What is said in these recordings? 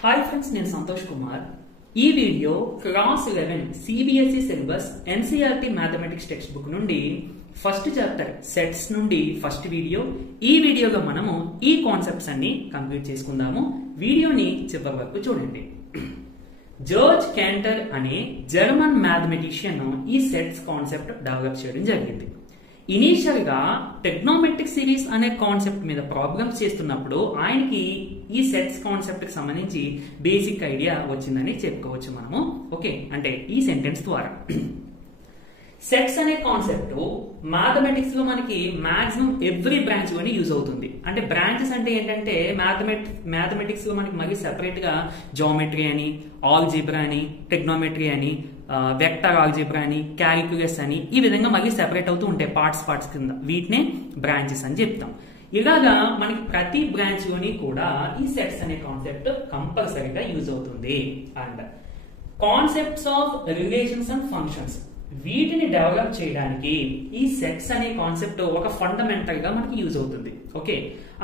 Hi friends, నేను సంతోష్ కుమార్. ఈ video class 11 CBSE syllabus NCERT mathematics text book నుండి first chapter sets నుండి first video. ఈ వీడియోలో మనము ఈ కాన్సెప్ట్స్ అన్ని కంప్లీట్ చేసుకుందాము. వీడియోని చివరి వరకు చూడండి. జార్జ్ క్యాంటర్ అనే జర్మన్ మ్యాథమెటిషియన్ ఈ సెట్స్ కాన్సెప్ట్ డెవలప్ చేయడం జరిగింది. ఇనీషియల్ గా టెక్నోమెట్రిక్ సిరీస్ అనే కాన్సెప్ట్ మీద ప్రాబ్లమ్స్ చేస్తున్నప్పుడు ఆయనకి ఈ సెట్స్ కాన్సెప్ట్ కి సంబంధించి బేసిక్ ఐడియా వచ్చిందని చెప్పుకోవచ్చు మనము. ఓకే, అంటే ఈ సెంటెన్స్ ద్వారా సెట్స్ అనే కాన్సెప్ట్ మ్యాథమెటిక్స్ లో మనకి మాక్సిమం ఎవ్రీ బ్రాంచ్ లోని యూజ్ అవుతుంది. అంటే బ్రాంచెస్ అంటే ఏంటంటే మ్యాథమెటిక్స్ లో మనకి మళ్ళీ సెపరేట్ గా జామెట్రీ అని, ఆల్జీబ్రా అని, టెక్నోమెట్రీ అని, వెక్టర్ ఆల్జీబ్రా అని, క్యాలిక్యులస్ అని, ఈ విధంగా మళ్ళీ సెపరేట్ అవుతూ ఉంటాయి పార్ట్స్ కింద. వీటినే బ్రాంచెస్ అని చెప్తాం. ఇలాగా మనకి ప్రతి బ్రాంచ్ లోని కూడా ఈ సెట్స్ అనే కాన్సెప్ట్ కంపల్సరీగా యూజ్ అవుతుంది. And concepts of relations and functions, వీటిని డెవలప్ చేయడానికి ఈ సెట్స్ అనే కాన్సెప్ట్ ఒక ఫండమెంటల్ గా మనకి యూజ్ అవుతుంది. ఓకే,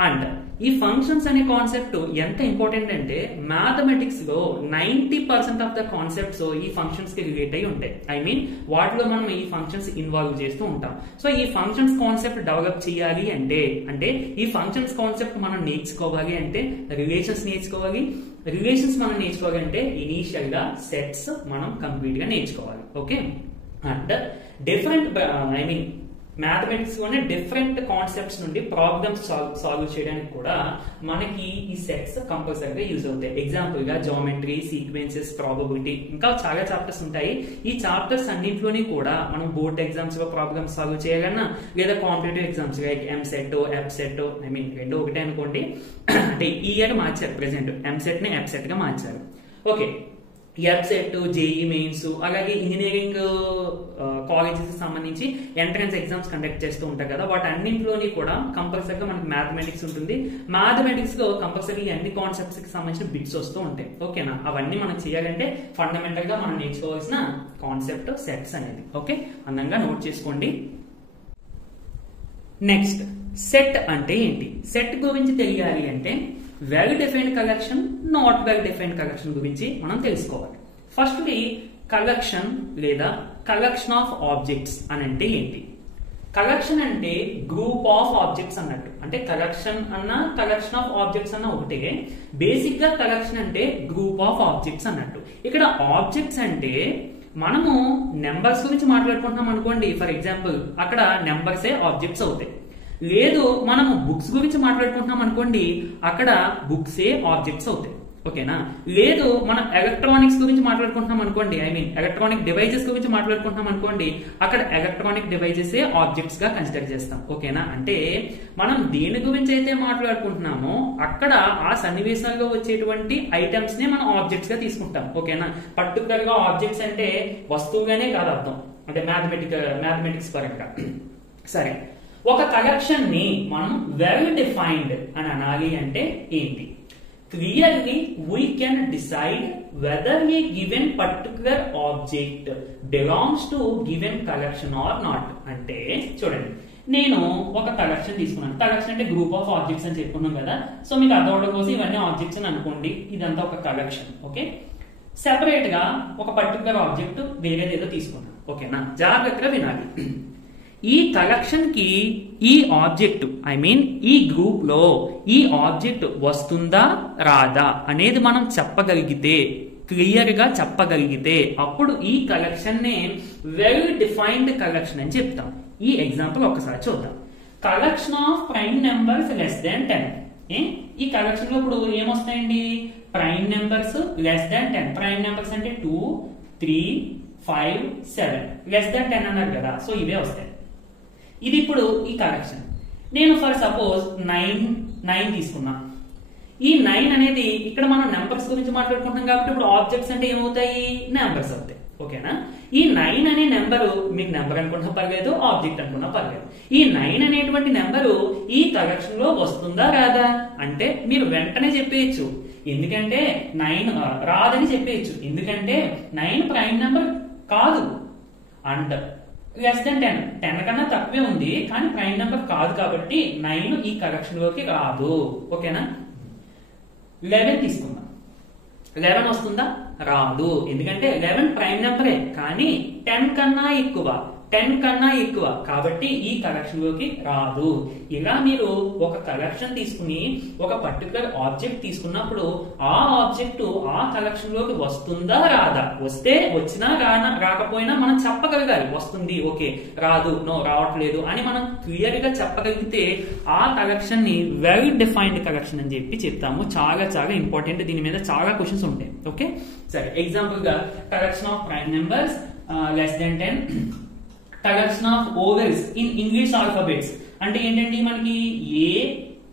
అండ్ ఈ ఫంక్షన్స్ అనే కాన్సెప్ట్ ఎంత ఇంపార్టెంట్ అంటే మ్యాథమెటిక్స్ లో 90% ఆఫ్ ద కాన్సెప్ట్స్ ఈ ఫంక్షన్స్ కి రిలేట్ అయి ఉంటాయి. ఐ మీన్ వాటిలో మనం ఈ ఫంక్షన్స్ ఇన్వాల్వ్ చేస్తూ ఉంటాం. సో ఈ ఫంక్షన్స్ కాన్సెప్ట్ డెవలప్ చేయాలి అంటే ఈ ఫంక్షన్స్ కాన్సెప్ట్ మనం నేర్చుకోవాలి అంటే రిలేషన్స్ నేర్చుకోవాలి. రిలేషన్స్ మనం నేర్చుకోవాలి అంటే ఇనీషియల్ గా సెట్స్ మనం కంప్లీట్ గా నేర్చుకోవాలి. ఓకే, అండ్ డిఫరెంట్ మ్యాథమెటిక్స్ లోనే డిఫరెంట్ కాన్సెప్ట్స్ నుండి ప్రాబ్లమ్స్ సాల్వ్ చేయడానికి కూడా మనకి ఈ సెట్స్ కంపల్సరీగా యూజ్ అవుతాయి. ఎగ్జాంపుల్ గా జామెట్రీ, సీక్వెన్సెస్, ప్రాబబిలిటీ, ఇంకా చాలా చాప్టర్స్ ఉంటాయి. ఈ చాప్టర్స్ అన్నింటిలోని కూడా మనం బోర్డ్ ఎగ్జామ్స్ లో ప్రాబ్లమ్స్ సాల్వ్ చేయాలన్నా, లేదా కాంపిటేటివ్ ఎగ్జామ్స్ లైక్ ఎంసెట్, ఎఫ్సెట్, రెండు ఒకటే అనుకోండి. అంటే ఈ ఇయర్ మార్చారు, ప్రెసెంట్ ఎంసెట్ ని ఎఫ్సెట్ గా మార్చారు. ఓకే, ఎఫ్సెట్, జేఈ మెయిన్స్, అలాగే ఇంజనీరింగ్ కాలేజెస్ సంబంధించి ఎంట్రన్స్ ఎగ్జామ్స్ కండక్ట్ చేస్తూ ఉంటారు కదా, వాటన్నింటిలోని కూడా కంపల్సరీగా మనకి మ్యాథమెటిక్స్ ఉంటుంది. మ్యాథమెటిక్స్ లో కంపల్సరీ అన్ని కాన్సెప్ట్స్ కి సంబంధించిన బిట్స్ వస్తూ ఉంటాయి. ఓకేనా, అవన్నీ మనం చేయాలంటే ఫండమెంటల్ గా మనం నేర్చుకోవాల్సిన కాన్సెప్ట్ సెట్స్ అనేది. ఓకే, అందంగా నోట్ చేసుకోండి. నెక్స్ట్, సెట్ అంటే ఏంటి? సెట్ గురించి తెలియాలి అంటే well defined collection, not well defined collection గురించి మనం తెలుసుకోవాలి. ఫస్ట్ కలెక్షన్ లేదా కలెక్షన్ ఆఫ్ ఆబ్జెక్ట్స్ అని అంటే ఏంటి? కలెక్షన్ అంటే గ్రూప్ ఆఫ్ ఆబ్జెక్ట్స్ అన్నట్టు. అంటే కలెక్షన్ అన్న కలెక్షన్ ఆఫ్ ఆబ్జెక్ట్స్ అన్న ఒకటే. బేసిక్ గా కలెక్షన్ అంటే గ్రూప్ ఆఫ్ ఆబ్జెక్ట్స్ అన్నట్టు. ఇక్కడ ఆబ్జెక్ట్స్ అంటే మనము నెంబర్స్ గురించి మాట్లాడుకుంటున్నాం అనుకోండి, ఫర్ ఎగ్జాంపుల్ అక్కడ నెంబర్సే ఆబ్జెక్ట్స్ అవుతాయి. లేదు మనము బుక్స్ గురించి మాట్లాడుకుంటున్నాం అనుకోండి, అక్కడ బుక్సే ఆబ్జెక్ట్స్ అవుతాయి. ఓకేనా, లేదు మనం ఎలక్ట్రానిక్స్ గురించి మాట్లాడుకుంటున్నాం అనుకోండి, ఎలక్ట్రానిక్ డివైజెస్ గురించి మాట్లాడుకుంటున్నాం అనుకోండి, అక్కడ ఎలక్ట్రానిక్ డివైజెస్ ఆబ్జెక్ట్స్ గా కన్సిడర్ చేస్తాం. ఓకేనా, అంటే మనం దేని గురించి అయితే మాట్లాడుకుంటున్నామో అక్కడ ఆ సన్నివేశాల్లో వచ్చేటువంటి ఐటమ్స్ నే మనం ఆబ్జెక్ట్స్ గా తీసుకుంటాం. ఓకేనా, పర్టికులర్ గా ఆబ్జెక్ట్స్ అంటే వస్తువుగానే కాదు అర్థం, అంటే మ్యాథమెటిక్స్ పరంగా. సరే, ఒక కలెక్షన్ ని మనం వెల్ డిఫైన్డ్ అని అనాలి అంటే ఏంటి? Clearly we can decide whether a given particular object belongs to given collection or not. అంటే చూడండి, నేను ఒక కలెక్షన్ తీసుకున్నాను. కలెక్షన్ అంటే గ్రూప్ ఆఫ్ ఆబ్జెక్ట్స్ అని చెప్పుకున్నాం కదా. సో మీకు అర్థం అవడం కోసం ఇవన్నీ ఆబ్జెక్ట్స్ అని అనుకోండి, ఇదంతా ఒక కలెక్షన్. ఓకే, సెపరేట్ గా ఒక పర్టికులర్ ఆబ్జెక్ట్ వేరేదేదో తీసుకున్నాను. ఓకేనా, జాగ్రత్తగా వినాలి. ఈ కలెక్షన్ కి ఈ ఆబ్జెక్ట్ ఈ గ్రూప్ లో ఈ ఆబ్జెక్ట్ వస్తుందా రాదా అనేది మనం చెప్పగలిగితే, క్లియర్ గా చెప్పగలిగితే అప్పుడు ఈ కలెక్షన్ నే వెల్ డిఫైన్డ్ కలెక్షన్ అని చెప్తాం. ఈ ఎగ్జాంపుల్ ఒకసారి చూద్దాం. Collection of prime numbers less than 10. ఈ కలెక్షన్ లో ఇప్పుడు ఏమొస్తాయండి? Prime numbers less than 10. Prime numbers అంటే 2, 3, 5, 7. లెస్ దాన్ 10 అన్నారు కదా, సో ఇవే వస్తాయి. ఇది ఇప్పుడు ఈ కలెక్షన్. నేను ఫర్ సపోజ్ 9 తీసుకున్నా. ఈ 9 అనేది ఇక్కడ మనం నెంబర్స్ గురించి మాట్లాడుకుంటున్నాం కాబట్టి ఇప్పుడు ఆబ్జెక్ట్స్ అంటే ఏమవుతాయి? నెంబర్స్ అవుతాయి. ఓకేనా, ఈ 9 అనే నెంబరు మీకు నెంబర్ అనుకున్నా పర్లేదు, ఆబ్జెక్ట్ అనుకున్నా పర్లేదు. ఈ 9 అనేటువంటి నెంబరు ఈ కలెక్షన్ లో వస్తుందా రాదా అంటే మీరు వెంటనే చెప్పేయచ్చు. ఎందుకంటే 9 రాదని చెప్పేయచ్చు, ఎందుకంటే 9 ప్రైమ్ నెంబర్ కాదు. అండ్ లెస్ దాన్ 10 కన్నా తక్కువే ఉంది కానీ ప్రైమ్ నెంబర్ కాదు కాబట్టి 9 ఈ కలెక్షన్ లోకి రాదు. ఓకేనా, 11 తీసుకుందాం. 11 వస్తుందా? రాదు. ఎందుకంటే 11 ప్రైమ్ నెంబరే, కానీ 10 కన్నా ఎక్కువ కాబట్టి ఈ కలెక్షన్ లోకి రాదు. ఇలా మీరు ఒక కలెక్షన్ తీసుకుని ఒక పర్టికులర్ ఆబ్జెక్ట్ తీసుకున్నప్పుడు ఆ ఆబ్జెక్ట్ ఆ కలెక్షన్ లోకి వస్తుందా రాదా, వచ్చినా రాకపోయినా మనం చెప్పగలగాలి. వస్తుంది ఓకే, రాదు నో రావట్లేదు అని మనం క్లియర్ గా చెప్పగలిగితే ఆ కలెక్షన్ ని వెల్ డిఫైన్డ్ కలెక్షన్ అని చెప్తాము. చాలా చాలా ఇంపార్టెంట్, దీని మీద చాలా క్వశ్చన్స్ ఉంటాయి. ఓకే సరే, ఎగ్జాంపుల్ గా collection of prime numbers less than 10, collection of vowels in English alphabets అంటే ఏంటంటే మనకి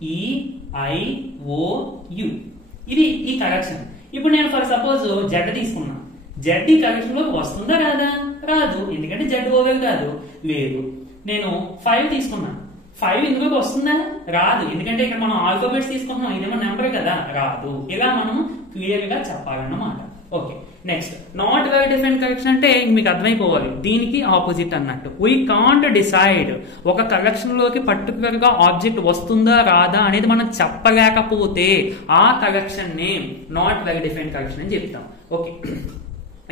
AEIOU ఇది ఈ కలెక్షన్. ఇప్పుడు నేను ఫర్ సపోజ్ జెడ్ తీసుకున్నా, జెడ్ ఈ కలెక్షన్ లోకి వస్తుందా రాదా? రాదు. ఎందుకంటే జెడ్ ఓవెల్ కాదు. లేదు. నేను 5 తీసుకున్నా, 5 ఇందులోకి వస్తుందా? రాదు. ఎందుకంటే ఇక్కడ మనం ఆల్ఫాబెట్స్ తీసుకుంటున్నాం, ఇదేమో నెంబర్ కదా, రాదు. ఇలా మనం క్లియర్ గా చెప్పాలన్నమాట. Okay next, not well defined collection అంటే మీకు అర్థమైపోవాలి, దీనికి ఆపోజిట్ అన్నట్టు. వీ కాంట్ డిసైడ్ ఒక కలెక్షన్ లోకి పర్టికులర్ గా ఆబ్జెక్ట్ వస్తుందా రాదా అనేది మనం చెప్పలేకపోతే ఆ collection name not well defined collection అని చెప్తాం. ఓకే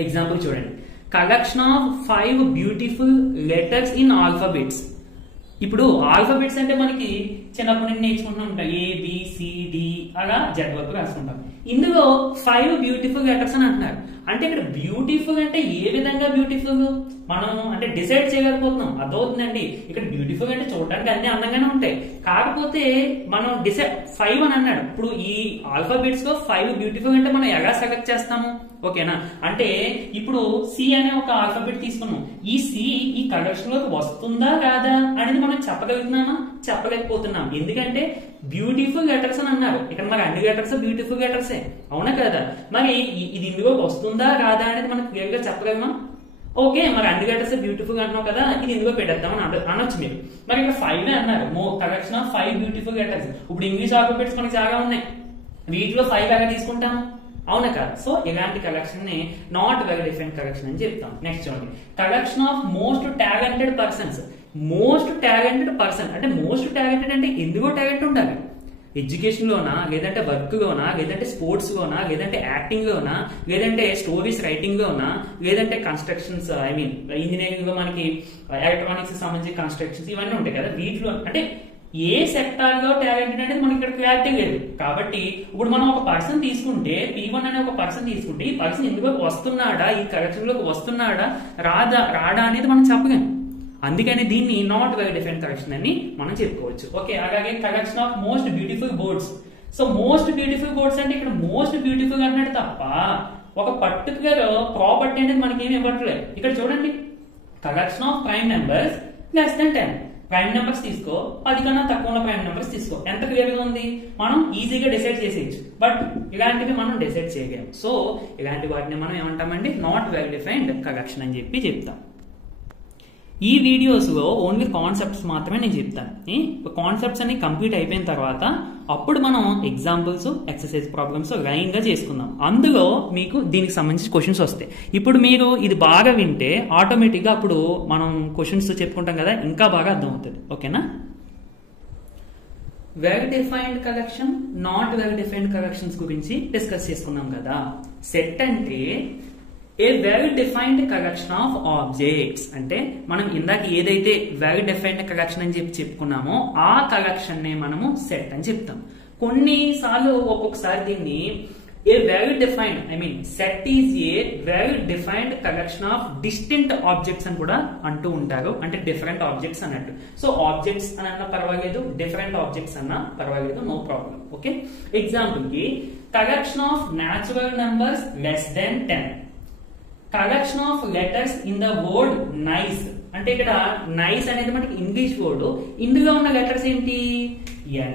ఎగ్జాంపుల్ చూడండి, collection of 5 beautiful letters in alphabets. ఇప్పుడు ఆల్ఫాబెట్స్ అంటే మనకి చిన్నప్పటి నుండి నేర్చుకుంటూ ఉంటాం, ABCD అలా జెడ్ వరకు రాసుకుంటాం. ఇందులో 5 బ్యూటిఫుల్ లెటర్స్ అని అంటున్నారు. అంటే ఇక్కడ బ్యూటిఫుల్ అంటే ఏ విధంగా బ్యూటిఫుల్ మనం అంటే డిసైడ్ చేయలేకపోతున్నాం. అదవుతుందండి. ఇక్కడ బ్యూటిఫుల్ అంటే చూడడానికి అన్ని అందంగానే ఉంటాయి, కాకపోతే మనం డిసైడ్ 5 అని అన్నాడు. ఇప్పుడు ఈ ఆల్ఫాబెట్స్ లో 5 బ్యూటిఫుల్ అంటే మనం ఎలా సెలెక్ట్ చేస్తాము? ఓకేనా, అంటే ఇప్పుడు సి అనే ఒక ఆల్ఫాబెట్ తీసుకున్నాం. ఈ సి ఈ కలెక్షన్ లోకి వస్తుందా రాదా అనేది మనం చెప్పగలుగుతున్నామా? చెప్పలేకపోతున్నాం. ఎందుకంటే బ్యూటిఫుల్ లెటర్స్ అని అన్నారు. ఇక్కడ మరి అన్ని లెటర్స్ బ్యూటిఫుల్ లెటర్సే, అవునా కదా? మరి ఇది ఇందులో వస్తుందా రాదా అనేది మనం క్లియర్ గా చెప్పగలమా? ఓకే, మరి అన్ని లెటర్స్ బ్యూటిఫుల్ అంటున్నావు కదా, ఇది ఇందులో పెట్టేద్దామని అనొచ్చు మీరు. మరి ఇక్కడ 5 అన్నారు, కలెక్షన్ ఆఫ్ 5 బ్యూటిఫుల్ లెటర్స్. ఇప్పుడు ఇంగ్లీష్ ఆల్ఫాబెట్స్ మనకి చాలా ఉన్నాయి, వీటిలో 5 ఎలా తీసుకుంటాము? అవునా కదా? సో ఇలాంటి కలెక్షన్ ని నాట్ వెల్ డిఫైన్డ్ కలెక్షన్ అని చెప్తాం. నెక్స్ట్ చూడండి, collection of most talented persons. Most talented person అంటే మోస్ట్ టాలెంటెడ్ అంటే ఎందుకో టాలెంట్ ఉండాలి. ఎడ్యుకేషన్ లోనా, లేదంటే వర్క్ లోనా, లేదంటే స్పోర్ట్స్ లోనా, లేదంటే యాక్టింగ్ లోనా, లేదంటే స్టోరీస్ రైటింగ్ లోనా, లేదంటే కన్స్ట్రక్షన్స్ ఇంజనీరింగ్ లో మనకి ఎలక్ట్రానిక్స్ సంబంధించి కన్స్ట్రక్షన్స్ ఇవన్నీ ఉంటాయి కదా, వీటిలో అంటే ఏ సెక్టార్ లో టాలెంటెడ్ అనేది మనకి ఇక్కడ క్లారిటీ లేదు. కాబట్టి ఇప్పుడు మనం ఒక పర్సన్ తీసుకుంటే, P1 అనే ఒక పర్సన్ తీసుకుంటే, ఈ పర్సన్ ఇందులోకి వస్తున్నాడా, ఈ కలెక్షన్ లోకి వస్తున్నాడా రాడా అనేది మనం చెప్పలేము. అందుకని దీన్ని నాట్ వెల్ డిఫైన్డ్ కలెక్షన్ అని మనం చెప్పుకోవచ్చు. ఓకే, అలాగే collection of most beautiful boards. So most beautiful boards అంటే ఇక్కడ మోస్ట్ బ్యూటిఫుల్ అన్నాడు తప్ప ఒక పర్టికులర్ ప్రాపర్టీ అనేది మనకి ఏమి ఇవ్వట్లేదు. ఇక్కడ చూడండి, collection of prime numbers less than 10. Prime numbers తీసుకో, 10 కన్నా తక్కువ ఉన్న ప్రైమ్ నెంబర్స్ తీసుకో. ఎంత క్లియర్ గా ఉంది, మనం ఈజీగా డిసైడ్ చేసేయచ్చు. బట్ ఇలాంటివి మనం డిసైడ్ చేయలేము. సో ఇలాంటి వాటిని మనం ఏమంటామండి, నాట్ వెల్ డిఫైన్డ్ కలెక్షన్ అని చెప్తాం. ఈ వీడియోస్ లో ఓన్లీ కాన్సెప్ట్స్ మాత్రమే నేను చెప్తాను. కాన్సెప్ట్స్ అన్ని కంప్లీట్ అయిపోయిన తర్వాత అప్పుడు మనం ఎగ్జాంపుల్స్, ఎక్సర్సైజ్ ప్రాబ్లమ్స్ లైన్ గా చేసుకుందాం. అందులో మీకు దీనికి సంబంధించిన క్వశ్చన్స్ వస్తాయి. ఇప్పుడు మీరు ఇది బాగా వింటే ఆటోమేటిక్ గా అప్పుడు మనం క్వశ్చన్స్ చెప్పుకుంటాం కదా, ఇంకా బాగా అర్థమవుతుంది. ఓకేనా, well defined collection, not well defined collections గురించి డిస్కస్ చేసుకున్నాం కదా. సెట్ అంటే ఏ well defined collection of objects. అంటే మనం ఇందాక ఏదైతే వెల్ డిఫైన్డ్ కలెక్షన్ అని చెప్పుకున్నామో ఆ కలెక్షన్ నే మనము సెట్ అని చెప్తాం. కొన్నిసార్లు ఒక్కొక్కసారి దీన్ని ఏ well defined set is a well defined collection of distinct objects అని కూడా అంటూ ఉంటారు. అంటే డిఫరెంట్ ఆబ్జెక్ట్స్ అన్నట్టు. సో ఆబ్జెక్ట్స్ అని అన్నా పర్వాలేదు, డిఫరెంట్ ఆబ్జెక్ట్స్ అన్నా పర్వాలేదు, నో ప్రాబ్లం. ఓకే, ఎగ్జాంపుల్ కి collection of natural numbers less than 10. Collection of letters in the word nice. అంటే ఇక్కడ నైస్ అనేది మనకి ఇంగ్లీష్ వర్డ్. ఇందులో ఉన్న లెటర్స్ ఏంటి,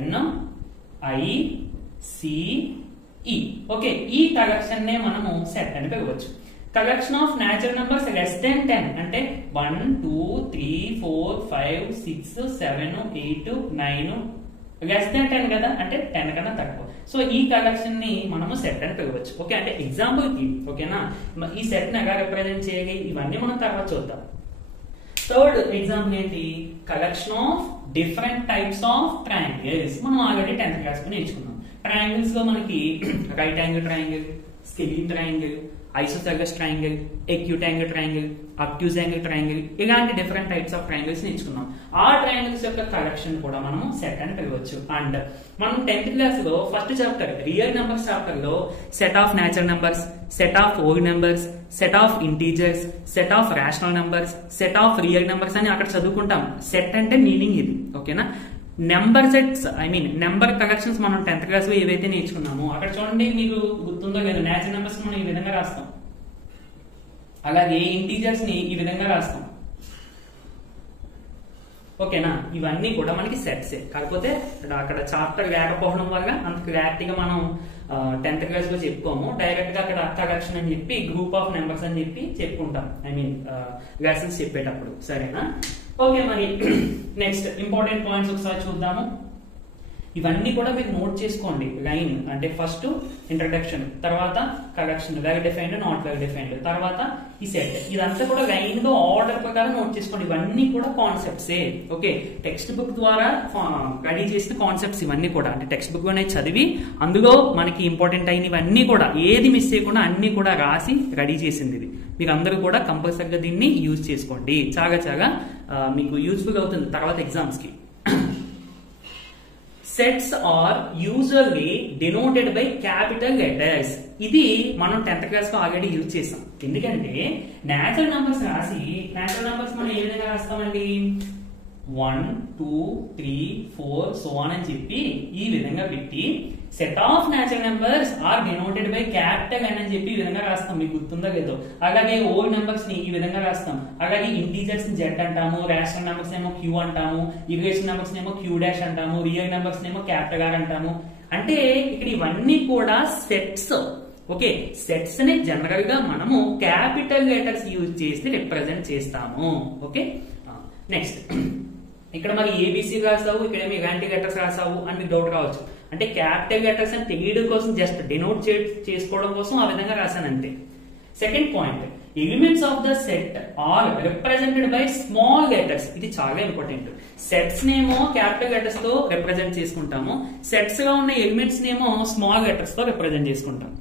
NICE. ఓకే, ఈ కలెక్షన్ నే మనము సెట్ అని పిలవచ్చు. Collection of natural numbers less than 10 అంటే 1 2 3 4 5 6 7 8 9 లెస్ దెన్ 10 కదా, అంటే 10 కన్నా తక్కువ. సో ఈ కలెక్షన్ ని మనము సెట్ అని పిలవచ్చు. ఓకే, అంటే ఎగ్జాంపుల్ కి ఓకేనా, ఈ సెట్ ని ఎలా రిప్రజెంట్ చేయాలి ఇవన్నీ మనం తర్వాత చూద్దాం. థర్డ్ ఎగ్జాంపుల్ ఏంటి, collection of different types of triangles. మనం ఆల్రెడీ 10th క్లాస్ లో నేర్చుకున్నాం. ట్రయాంగిల్స్ లో మనకి right angle triangle, scalene triangle, isosceles triangle, acute angle triangle, obtuse angle triangle, ఇలాంటి డిఫరెంట్ టైప్స్ ఆఫ్ ట్రయాంగిల్స్ నేర్చుకున్నాం. ఆ ట్రయాంగిల్స్ యొక్క కలెక్షన్ కూడా మనము సెట్ అని పిలవచ్చు. అండ్ మనం 10th క్లాస్ లో first chapter real numbers chapter లో set of natural numbers, set of whole numbers, set of integers, set of rational numbers, set of real numbers అని అక్కడ చదువుకుంటాం. సెట్ అంటే మీనింగ్ ఇది, ఓకేనా. నెంబర్ సెట్స్ నెంబర్ కలెక్షన్స్ మనం 10th class లో ఏవైతే నేర్చుకున్నామో అక్కడ చూడండి, మీకు గుర్తుందో లేదు, న్యాచురల్ నెంబర్స్ మనం ఈ విధంగా రాస్తాం, అలాగే ఇంటీజర్స్ ని ఈ విధంగా రాస్తాం, ఓకేనా. ఇవన్నీ కూడా మనకి సెట్సే. కాకపోతే అక్కడ చాప్టర్ లేకపోవడం వల్ల అంత క్లారిటీగా మనం 10th క్లాస్ లో చెప్పుకోము. డైరెక్ట్ గా అక్కడ కలెక్షన్ అని చెప్పి గ్రూప్ ఆఫ్ నెంబర్స్ అని చెప్పి చెప్పుకుంటాం, లెసన్స్ చెప్పేటప్పుడు, సరేనా. ఓకే, మరి నెక్స్ట్ ఇంపార్టెంట్ పాయింట్స్ ఒకసారి చూద్దాము. ఇవన్నీ కూడా మీరు నోట్ చేసుకోండి. లైన్ అంటే ఫస్ట్ ఇంట్రడక్షన్, తర్వాత collection, well defined, not well defined, తర్వాత ఈ సెట్. ఇదంతా కూడా లైన్ గా ఆర్డర్ ప్రకారం నోట్ చేసుకోండి. ఇవన్నీ కూడా కాన్సెప్ట్సే, ఓకే. టెక్స్ట్ బుక్ ద్వారా రెడీ చేసిన కాన్సెప్ట్స్ ఇవన్నీ కూడా, అంటే టెక్స్ట్ బుక్ లోనే చదివి అందులో మనకి ఇంపార్టెంట్ అయిన ఇవన్నీ కూడా ఏది మిస్ చేయకుండా అన్ని కూడా రాసి రెడీ చేసింది ఇది. మీరు అందరూ కూడా కంపల్సరీగా దీన్ని యూజ్ చేసుకోండి. చాలా చాలా మీకు యూజ్ఫుల్ అవుతుంది తర్వాత ఎగ్జామ్స్ కి. Sets are usually denoted by capital letters. ఇది మనం 10th క్లాస్ లో ఆల్రెడీ యూజ్ చేసాం. ఎందుకంటే నేచురల్ నంబర్స్ రాసి, నేచురల్ నంబర్స్ మనం ఏ విధంగా రాస్తామండి, 1 2 3 4 సో ఆన్ అని చెప్పి ఈ విధంగా పెట్టి set of natural numbers are denoted by capital అని చెప్పి ఈ విధంగా రాస్తాం. మీకు గుర్తుందో లేదో. అలాగే ఓల్ నెంబర్స్ ని ఈ విధంగా రాస్తాం. అలాగే ఇంటీజర్స్ ని జెడ్ అంటాము, రేషనల్ నెంబర్స్ ఏమో క్యూ అంటాము, ఇర్రేషనల్ నెంబర్స్ ఏమో క్యూ డాష్ అంటాము, రియల్ నెంబర్స్ ఏమో క్యాపిటల్ ఆర్ అంటాము. అంటే ఇక్కడ ఇవన్నీ కూడా సెట్స్, ఓకే. సెట్స్ ని జనరల్ గా మనము క్యాపిటల్ లెటర్స్ యూజ్ చేసి రిప్రజెంట్ చేస్తాము, ఓకే. నెక్స్ట్ ఇక్కడ మరి ఏబిసి రాసావు, ఇక్కడ ఏమి ఇలాంటి లెటర్స్ రాసావు అని మీకు డౌట్ రావచ్చు. అంటే క్యాపిటల్ లెటర్స్ అని తెలియడం కోసం, జస్ట్ డినోట్ చేసుకోవడం కోసం ఆ విధంగా రాశాను అంతే. Second point, elements of the set are represented by small letters. ఇది చాలా ఇంపార్టెంట్. సెట్స్ నేమో క్యాపిటల్ లెటర్స్ తో రిప్రజెంట్ చేసుకుంటాము, సెట్స్ గా ఉన్న ఎలిమెంట్స్ నేమో స్మాల్ లెటర్స్ తో రిప్రజెంట్ చేసుకుంటాం.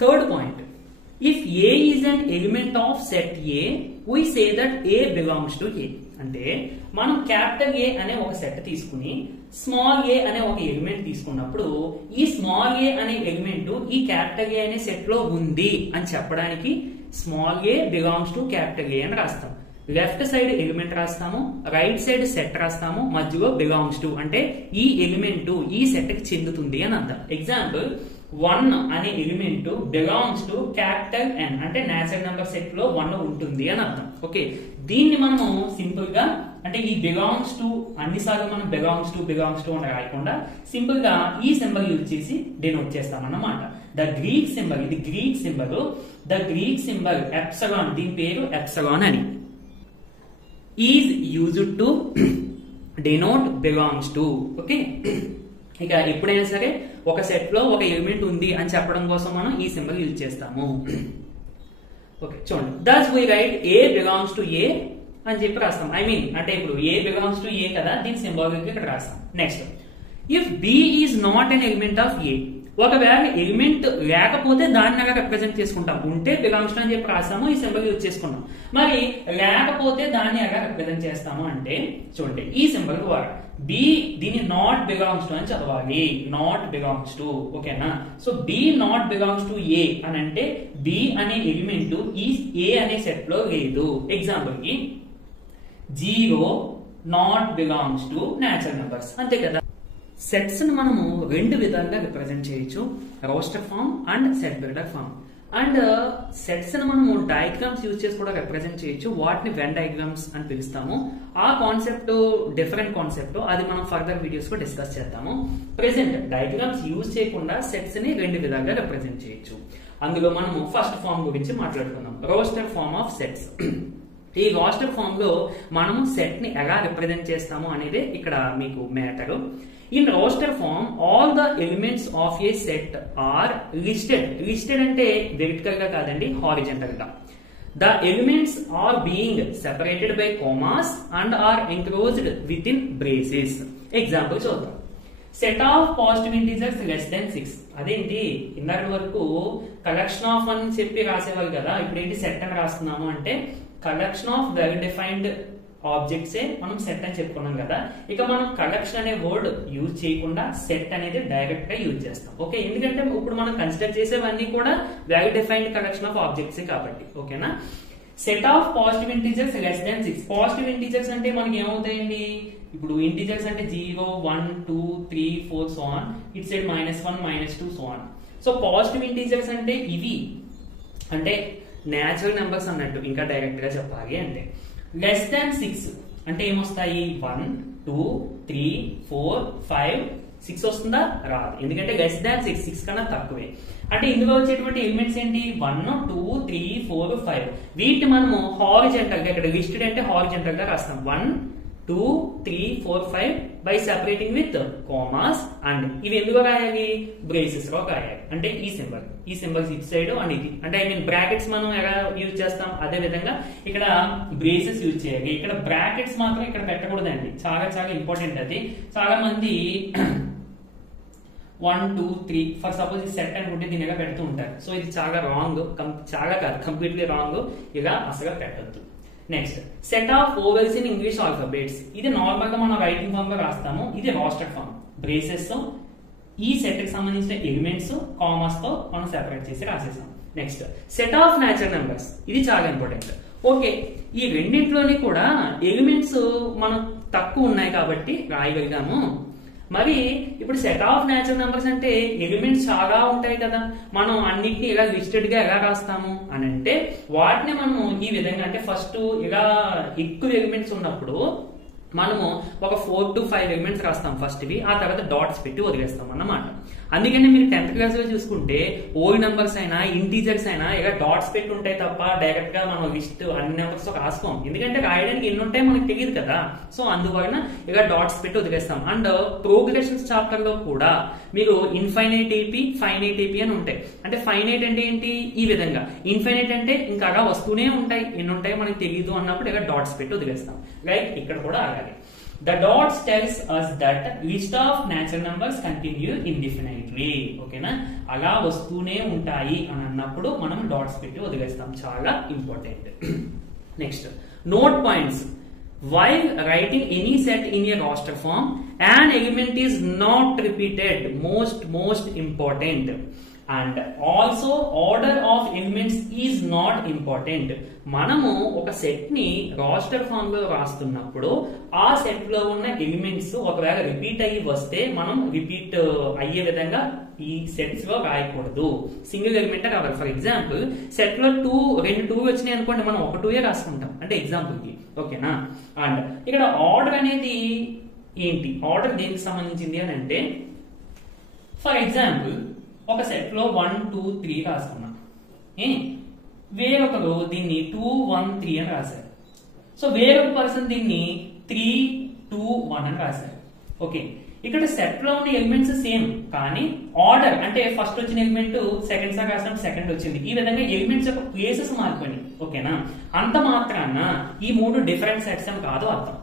Third point, if A is an element of set A, we say that A belongs to A. అంటే మనం క్యాపిటల్ ఏ అనే ఒక సెట్ తీసుకుని స్మాల్ ఏ అనే ఒక ఎలిమెంట్ తీసుకున్నప్పుడు ఈ స్మాల్ ఏ అనే ఎలిమెంట్ ఈ క్యాపిటల్ ఏ అనే సెట్ లో ఉంది అని చెప్పడానికి small A belongs to capital ఏ అని రాస్తాం. లెఫ్ట్ సైడ్ ఎలిమెంట్ రాస్తాము, రైట్ సైడ్ సెట్ రాస్తాము, మధ్యలో బిలాంగ్స్ టు అంటే ఈ ఎలిమెంట్ ఈ సెట్ కి చెందుతుంది అని అర్థం. ఎగ్జాంపుల్, 1 అనే element belongs to capital N అంటే నేచురల్ నెంబర్ సెట్ లో 1 ఉంటుంది అని అర్థం, ఓకే. దీన్ని మనము సింపుల్ గా అంటే ఈ బిలాంగ్స్ టు అన్నిసార్లు మనం బిలాంగ్స్ టు అని రాయకుండా సింపుల్ గా ఈ సింబల్ యూజ్ చేసి డినోట్ చేస్తాం అన్నమాట. ద గ్రీక్ సింబల్, ఇది Greek symbol, the Greek symbol epsilon, దీని పేరు ఎప్సిలాన్ అని, is used to denote belongs to, okay. ఇక ఎప్పుడైనా సరే ఒక సెట్ లో ఒక ఎలిమెంట్ ఉంది అని చెప్పడం కోసం మనం ఈ సింబల్ యూజ్ చేస్తాము, ఓకే. చూడండి, thus we write A belongs to A అని చెప్పి రాస్తాం. అంటే ఇప్పుడు ఏ బిలాంగ్స్ టు ఏ కదా, దీని సింబల్ ఇక్కడ రాస్తాం. Next, if B is not an element of A, ఒకవేళ ఎలిమెంట్ లేకపోతే దాన్ని అలా రిప్రజెంట్ చేసుకుంటాం. ఉంటే బిలాంగ్స్ టు అని చెప్పి రాస్తాము, ఈ సింబల్ యూజ్ చేసుకున్నాం. మరి లేకపోతే దాన్ని ఎలా రిప్రజెంట్ చేస్తాము అంటే చూడండి, ఈ సింబల్ ద్వారా బి దీన్ని నాట్ బిలాంగ్స్ టు అని చదవాలి, నాట్ బిలాంగ్స్ టు, ఓకేనా. So B not belongs to A అని అంటే బి అనే ఎలిమెంట్ ఈ ఏ అనే సెట్ లో లేదు. ఎగ్జాంపుల్ కి 0 not belongs to natural numbers, అంతే కదా. సెట్స్ ని మనము రెండు విధాలుగా రిప్రజెంట్ చేయొచ్చు, roster form and set builder form. And sets ని మనము డయాగ్రామ్స్ యూజ్ చేసి కూడా రిప్రజెంట్ చేయొచ్చు, వాటిని వెన్ డయాగ్రామ్స్ అని పిలుస్తాము. ఆ కాన్సెప్ట్ డిఫరెంట్ కాన్సెప్ట్, అది మనం ఫర్దర్ వీడియోస్ లో డిస్కస్ చేద్దాము. ప్రెసెంట్ డయాగ్రామ్స్ యూజ్ చేయకుండా సెట్స్ ని రెండు విధాలుగా రిప్రజెంట్ చేయొచ్చు. అందులో మనము ఫస్ట్ ఫామ్ గురించి మాట్లాడుకుందాం, రోస్టర్ ఫామ్ ఆఫ్ సెట్స్. ఈ రోస్టర్ ఫామ్ లో మనము సెట్ ని ఎలా రిప్రజెంట్ చేస్తాము అనేది ఇక్కడ మీకు matter. In roster form all the elements of A set are listed. Listed అంటే వెర్టికల్ గా కాదండి, హారిజంటల్ గా. The elements are being separated by commas and are enclosed with in braces. Example చూద్దాం. Set of positive integers less than 6. అదేంటి ఇందాక వరకు collection of అని చెప్పి రాసేవాళ్ళు కదా, ఇప్పుడు ఏంటి సెట్ అని రాస్తున్నాము అంటే కలెక్షన్ ఆఫ్ వెల్ డిఫైన్డ్ ఆబ్జెక్ట్సే మనం సెట్ అని చెప్పుకున్నాం కదా. ఇక మనం కలెక్షన్ అనే వర్డ్ యూజ్ చేయకుండా సెట్ అనేది డైరెక్ట్ గా యూజ్ చేస్తాం. ఓకే, ఎందుకంటే ఇప్పుడు మనం కన్సిడర్ చేసేవన్నీ కూడా వెల్ డిఫైన్డ్ కలెక్షన్ ఆఫ్ ఆబ్జెక్ట్సే కాబట్టి. ఓకేనా, set of positive integers less than 6. Positive integers అంటే మనకి ఏమవుతాయండి, ఇప్పుడు ఇంటీజర్స్ అంటే 0, 1, 2, 3, 4 so on, it side -1, -2 so on. So positive integers అంటే ఇవి, అంటే నేచురల్ నెంబర్స్ అన్నట్టు, ఇంకా డైరెక్ట్ గా చెప్పాలి అంటే. లెస్ దాన్ 6 అంటే ఏమొస్తాయి, 1, 2, 3, 4, 5, 6 వస్తుందా, రాదు. ఎందుకంటే లెస్ దాన్ 6 కన్నా తక్కువే. అంటే ఇందులో వచ్చేటువంటి ఎలిమెంట్స్ ఏంటి, 1, 2, 3, 4, 5. వీటిని మనము హారిజంటల్ గా, ఇక్కడ లిస్టెడ్ అంటే హారిజంటల్ గా రాస్తాం. 1, 2, 3, 4, 5 by separating with commas. And ఇవి ఎందుకు రాయాలి, బ్రేసెస్ లో రాయాలి. అంటే ఈ సింబల్స్ ఇటు సైడ్ అండ్ ఇది, అంటే ఐ మీన్ బ్రాకెట్స్ మనం ఎలా యూజ్ చేస్తాం అదే విధంగా ఇక్కడ బ్రేసెస్ యూజ్ చేయాలి. ఇక్కడ బ్రాకెట్స్ మాత్రం ఇక్కడ పెట్టకూడదండి, చాలా చాలా ఇంపార్టెంట్. అది చాలా మంది 1, 2, 3 ఫర్ సపోజ్ ఈ సెట్ అనుకుంటే దీని ఇలా పెడుతూ ఉంటారు. సో ఇది చాలా రాంగ్, చాలా కాదు, కంప్లీట్లీ రాంగ్. ఇలా అసలు పెట్టద్దు. Next, set of vowels in English alphabets. ఇది నార్మల్ గా మనం రైటింగ్ ఫామ్ లో రాస్తాము, ఇది రాస్టెడ్ ఫామ్. బ్రేసెస్ ఈ సెట్ కి సంబంధించిన ఎలిమెంట్స్ కామాస్ తో మనం సెపరేట్ చేసి రాసేసాం. Next, set of natural numbers. ఇది చాలా ఇంపార్టెంట్. ఓకే, ఈ రెండింటిలోని కూడా ఎలిమెంట్స్ మనం తక్కువ ఉన్నాయి కాబట్టి రాయగలిగాము. మరి ఇప్పుడు సెట్ ఆఫ్ న్యాచురల్ నెంబర్స్ అంటే ఎలిమెంట్స్ చాలా ఉంటాయి కదా, మనం అన్నిటిని ఇలా లిస్టెడ్ గా ఎలా రాస్తాము అని అంటే వాటిని మనము ఈ విధంగా, అంటే ఫస్ట్ ఇలా ఎక్కువ ఎలిమెంట్స్ ఉన్నప్పుడు మనము ఒక 4 to 5 ఎలిమెంట్స్ రాస్తాం ఫస్ట్ వి, ఆ తర్వాత డాట్స్ పెట్టి వదిలేస్తాం అన్నమాట. అందుకని మీరు 10th క్లాస్ లో చూసుకుంటే ఓల్డ్ నెంబర్స్ అయినా ఇంటీజర్స్ అయినా ఇలా డాట్స్ పెట్టి ఉంటాయి తప్ప డైరెక్ట్ గా మనం లిస్ట్ అన్ని నెంబర్స్ రాసుకోం. ఎందుకంటే రాయడానికి ఎన్ని ఉంటాయి మనకు తెలియదు కదా. సో అందువలన ఇలా డాట్స్ పెట్టి వదిలేస్తాం. అండ్ ప్రోగ్రెషన్స్ చాప్టర్ లో కూడా మీరు ఇన్ఫైనైట్ ఏపీ, ఫైనైట్ ఏపీ అని ఉంటాయి. అంటే ఫైనైట్ అంటే ఏంటి, ఈ విధంగా. ఇన్ఫైనైట్ అంటే ఇంకా అలా వస్తూనే ఉంటాయి, ఎన్ని ఉంటాయో మనకి తెలియదు అన్నప్పుడు ఇలా డాట్స్ పెట్టి వదిలేస్తాం. లైక్ ఇక్కడ కూడా అలాగే. The dots tells us that list of natural numbers continue indefinitely. ఓకేనా, అలా వస్తూనే ఉంటాయి అని అన్నప్పుడు మనం డాట్స్ పెట్టి వదిలేస్తాం, చాలా important. Next, note points. While writing any set in a roster form, an element is not repeated. Most important. And also order of elements is not important. మనము ఒక సెట్ ని రాస్టర్ ఫామ్ లో రాస్తున్నప్పుడు ఆ set లో ఉన్న elements ఒకవేళ repeat అయ్యి వస్తే మనం రిపీట్ అయ్యే విధంగా ఈ సెట్స్ లో రాయకూడదు, సింగిల్ ఎలిమెంట్ కావాలి. ఫర్ ఎగ్జాంపుల్ సెట్ లో 2 వచ్చినాయి అనుకోండి, మనం ఒక 2 రాసుకుంటాం అంటే ఎగ్జాంపుల్ కి. ఓకేనా, అండ్ ఇక్కడ ఆర్డర్ అనేది ఏంటి, ఆర్డర్ దేనికి సంబంధించింది అని అంటే ఫర్ ఎగ్జాంపుల్ ఒక సెట్ లో 1, 2, 3 రాసుకున్నాం, వేరొకరు దీన్ని 2, 1, 3 అని రాశారు. సో వేరొక పర్సన్ దీన్ని 3, 2, 1 అని రాశారు. ఓకే, ఇక్కడ సెట్ లో ఉన్న ఎలిమెంట్స్ సేమ్, కానీ ఆర్డర్ అంటే ఫస్ట్ వచ్చిన ఎలిమెంట్ సెకండ్ సార్ రాసాం, సెకండ్ వచ్చింది. ఈ విధంగా ఎలిమెంట్స్ యొక్క ప్లేసెస్ మారిపోయినాయి. ఓకేనా, అంత మాత్రాన ఈ 3 డిఫరెంట్ సెట్స్ అని కాదు అర్థం.